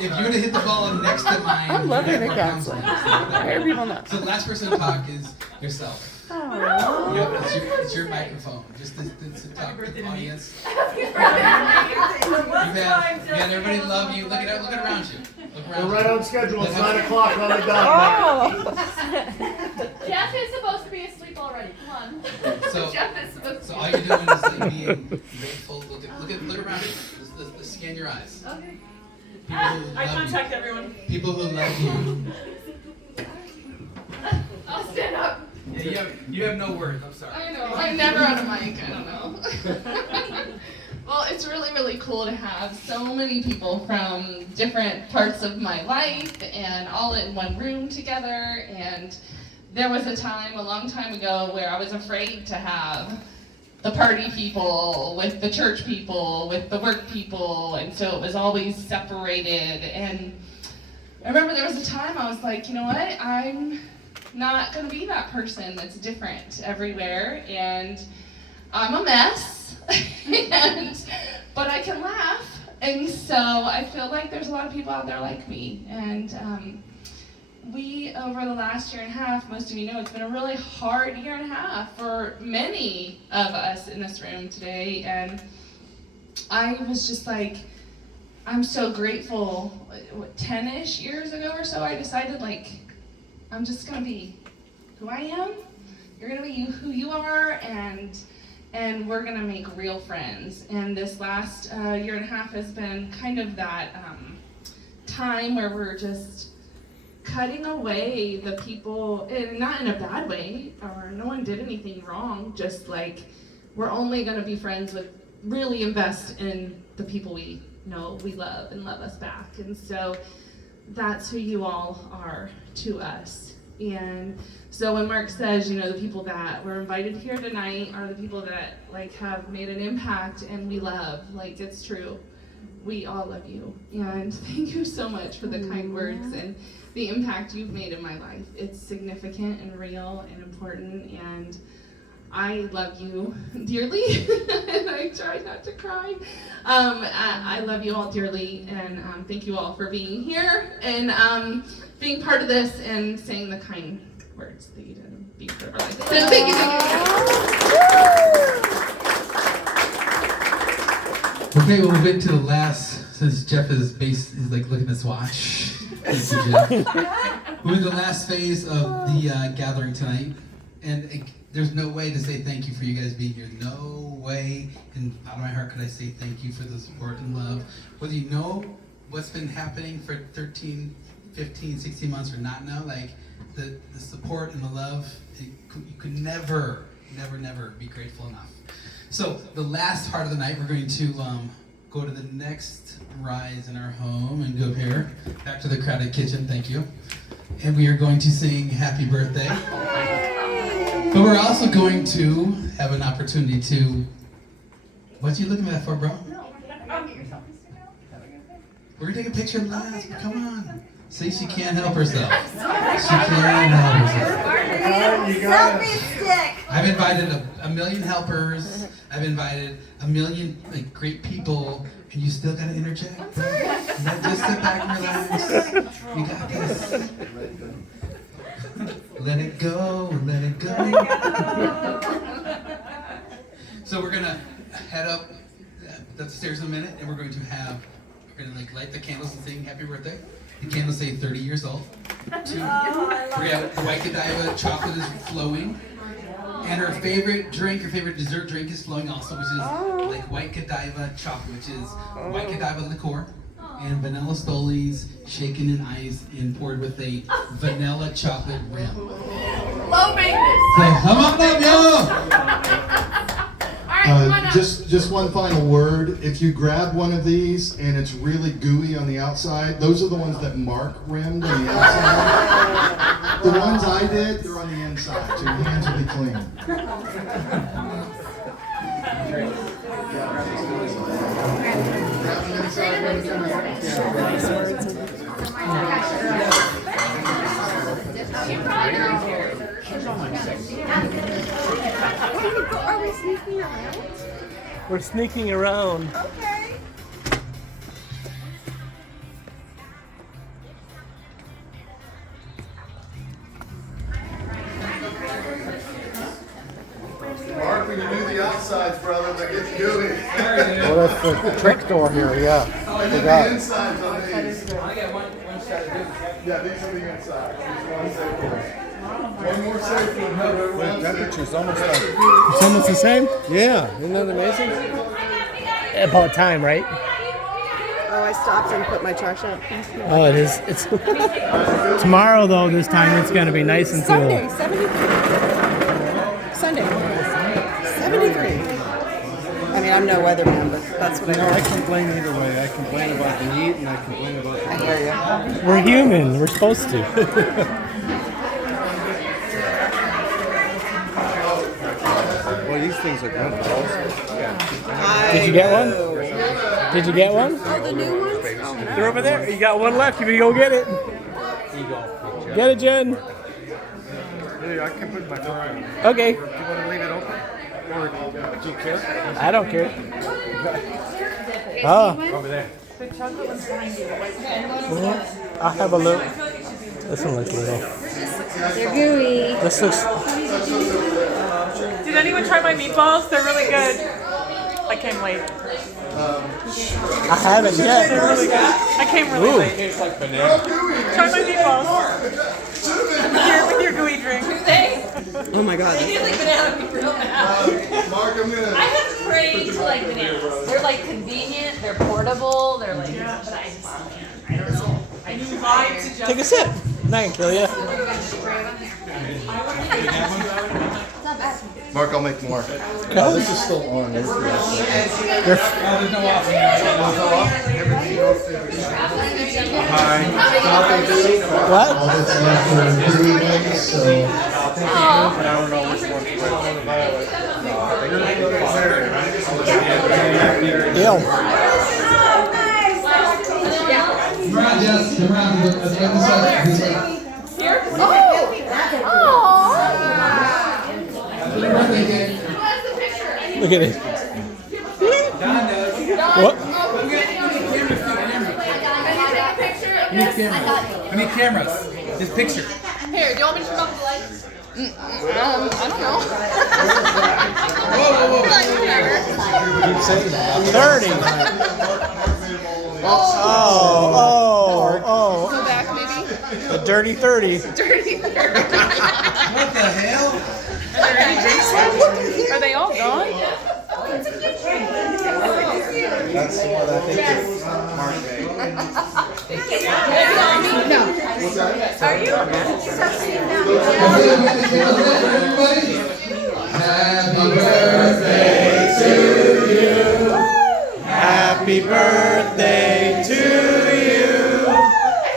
If you would have hit the ball next to mine, I'm loving the counseling. Everyone knows. So the last person to talk is yourself. Oh. Yep, it's your microphone. Just to talk to the audience. Everybody love you. Look around you. We're right on schedule. It's 9 o'clock on the dot. Jeff is supposed to be asleep already. Come on. So all you're doing is being grateful. Look around you. Just scan your eyes. Okay. I contact everyone. People who love you. I'll stand up. Yeah, you have no words. I'm sorry. I know. I'm never on a mic. I don't know. Well, it's really, really cool to have so many people from different parts of my life and all in one room together. And there was a time, a long time ago, where I was afraid to have the party people with the church people, with the work people, and so it was always separated. And I remember there was a time I was like, you know what, I'm not gonna be that person that's different everywhere, and I'm a mess, but I can laugh, and so I feel like there's a lot of people out there like me, and we, over the last year and a half, most of you know, it's been a really hard year and a half for many of us in this room today, and I was just like, I'm so grateful. 10-ish years ago or so, I decided, like, I'm just gonna be who I am, you're gonna be who you are, and we're gonna make real friends. And this last year and a half has been kind of that time where we're just cutting away the people, and not in a bad way, or no one did anything wrong, just like we're only gonna be friends with, really invest in the people we know, we love, and love us back. And so that's who you all are to us. And so when Mark says, you know, the people that were invited here tonight are the people that like have made an impact and we love, like it's true. We all love you. And thank you so much for the kind words and the impact you've made in my life. It's significant and real and important, and I love you dearly, and I try not to cry. I love you all dearly, and thank you all for being here and being part of this and saying the kind words that you did and being part of our life. So thank you. Okay, we'll get to the last, since Jeff is like looking at his watch. Thank you, Jeff. We're in the last phase of the gathering tonight, and there's no way to say thank you for you guys being here. No way, and out of my heart could I say thank you for the support and love. Whether you know what's been happening for 13, 15, 16 months or not know, like the support and the love, you could never be grateful enough. So the last part of the night, we're going to go to the next rise in our home and go here, back to the crowded kitchen, thank you. And we are going to sing happy birthday. But we're also going to have an opportunity to, what you looking at that for, bro? We're gonna take a picture last, but come on. See, she can't help herself. She can't help herself. Selfie stick. I've invited a million helpers. I've invited a million like great people, and you still gotta interject. Just sit back and relax. You got this. Let it go, let it go. So we're gonna head up the stairs in a minute, and we're going to like light the candles and sing happy birthday. The candles say 30 years old. We have the white Godiva chocolate is flowing. And her favorite drink, her favorite dessert drink is flowing also, which is like white Godiva chocolate, which is white Godiva liqueur and vanilla Stolies shaken in ice and poured with a vanilla chocolate rim. Low maintenance. So come on up, y'all! Just one final word. If you grab one of these and it's really gooey on the outside, those are the ones that Mark rimmed on the outside. The ones I did, they're on the inside, so your hands will be clean. Are we sneaking around? We're sneaking around. Okay. Mark, when you do the outsides, brother, that gets gooey. Well, that's the trick door here, yeah. I did the insides on these. I got one side of this. Yeah, these are the insides. One safe one. One more safe one. The temperature's almost like... It's almost the same? Yeah, isn't that amazing? About time, right? Oh, I stopped and put my trash out. Oh, it is. It's tomorrow though. This time it's gonna be nice and cool. Sunday, 73. Sunday, 73. I mean, I'm no weatherman, but that's what I I heard. complain either way. I complain about the heat and I complain about the I hear you. We're human. We're supposed to. Well, these things are good. Yeah. Did you get one? Did you get one? Oh, the new ones? They're over there. You got one left. You better go get it. Get it, Jen. Really, I can put my foot on it. Okay. Do you want to leave it open? Or do you care? I don't care. Oh. Over there. The chocolate one's behind you. I'll have a look. This one looks little. They're gooey. This looks. Did anyone try my meatballs? They're really good. I came late. I haven't yet. They're really good. I came really Ooh. late. Tastes like banana. Try my meatballs. With your gooey drink. Do they? Oh my god. They do like banana be real bad. Mark, I'm gonna. I have prayed to like bananas. They're like convenient, they're portable, they're like, but I just, I don't know. I just lied to Take a sip. That can kill you. Mark, I'll make more. This is still on. There's no off. What? All that's left are the gooey ones, so. But I don't know which one's which. Deal. Come around, Jess. Come around. This way. Here? Oh! Look at it. What? We need cameras. This picture. Here, do you want me to turn off the lights? I don't know. Whoa. Keep saying that. 30. Oh. Go back, maybe. The dirty 30. Dirty 30. What the hell? Are they all gone? That's the one I think is Mark made. No. Are you? Happy birthday to you. Happy birthday to you.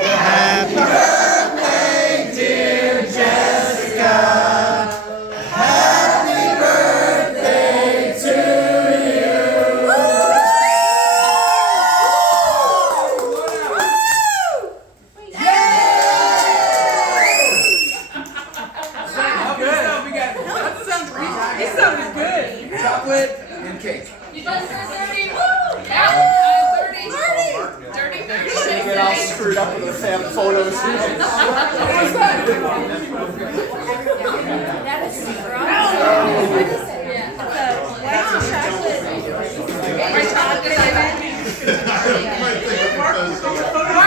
Happy birthday, dear Jessica. Happy birthday to you. It sounded good. Chocolate and cake. You guys are 30. Woo! Yeah, 30. Dirty 30. Get all screwed up with the family photos.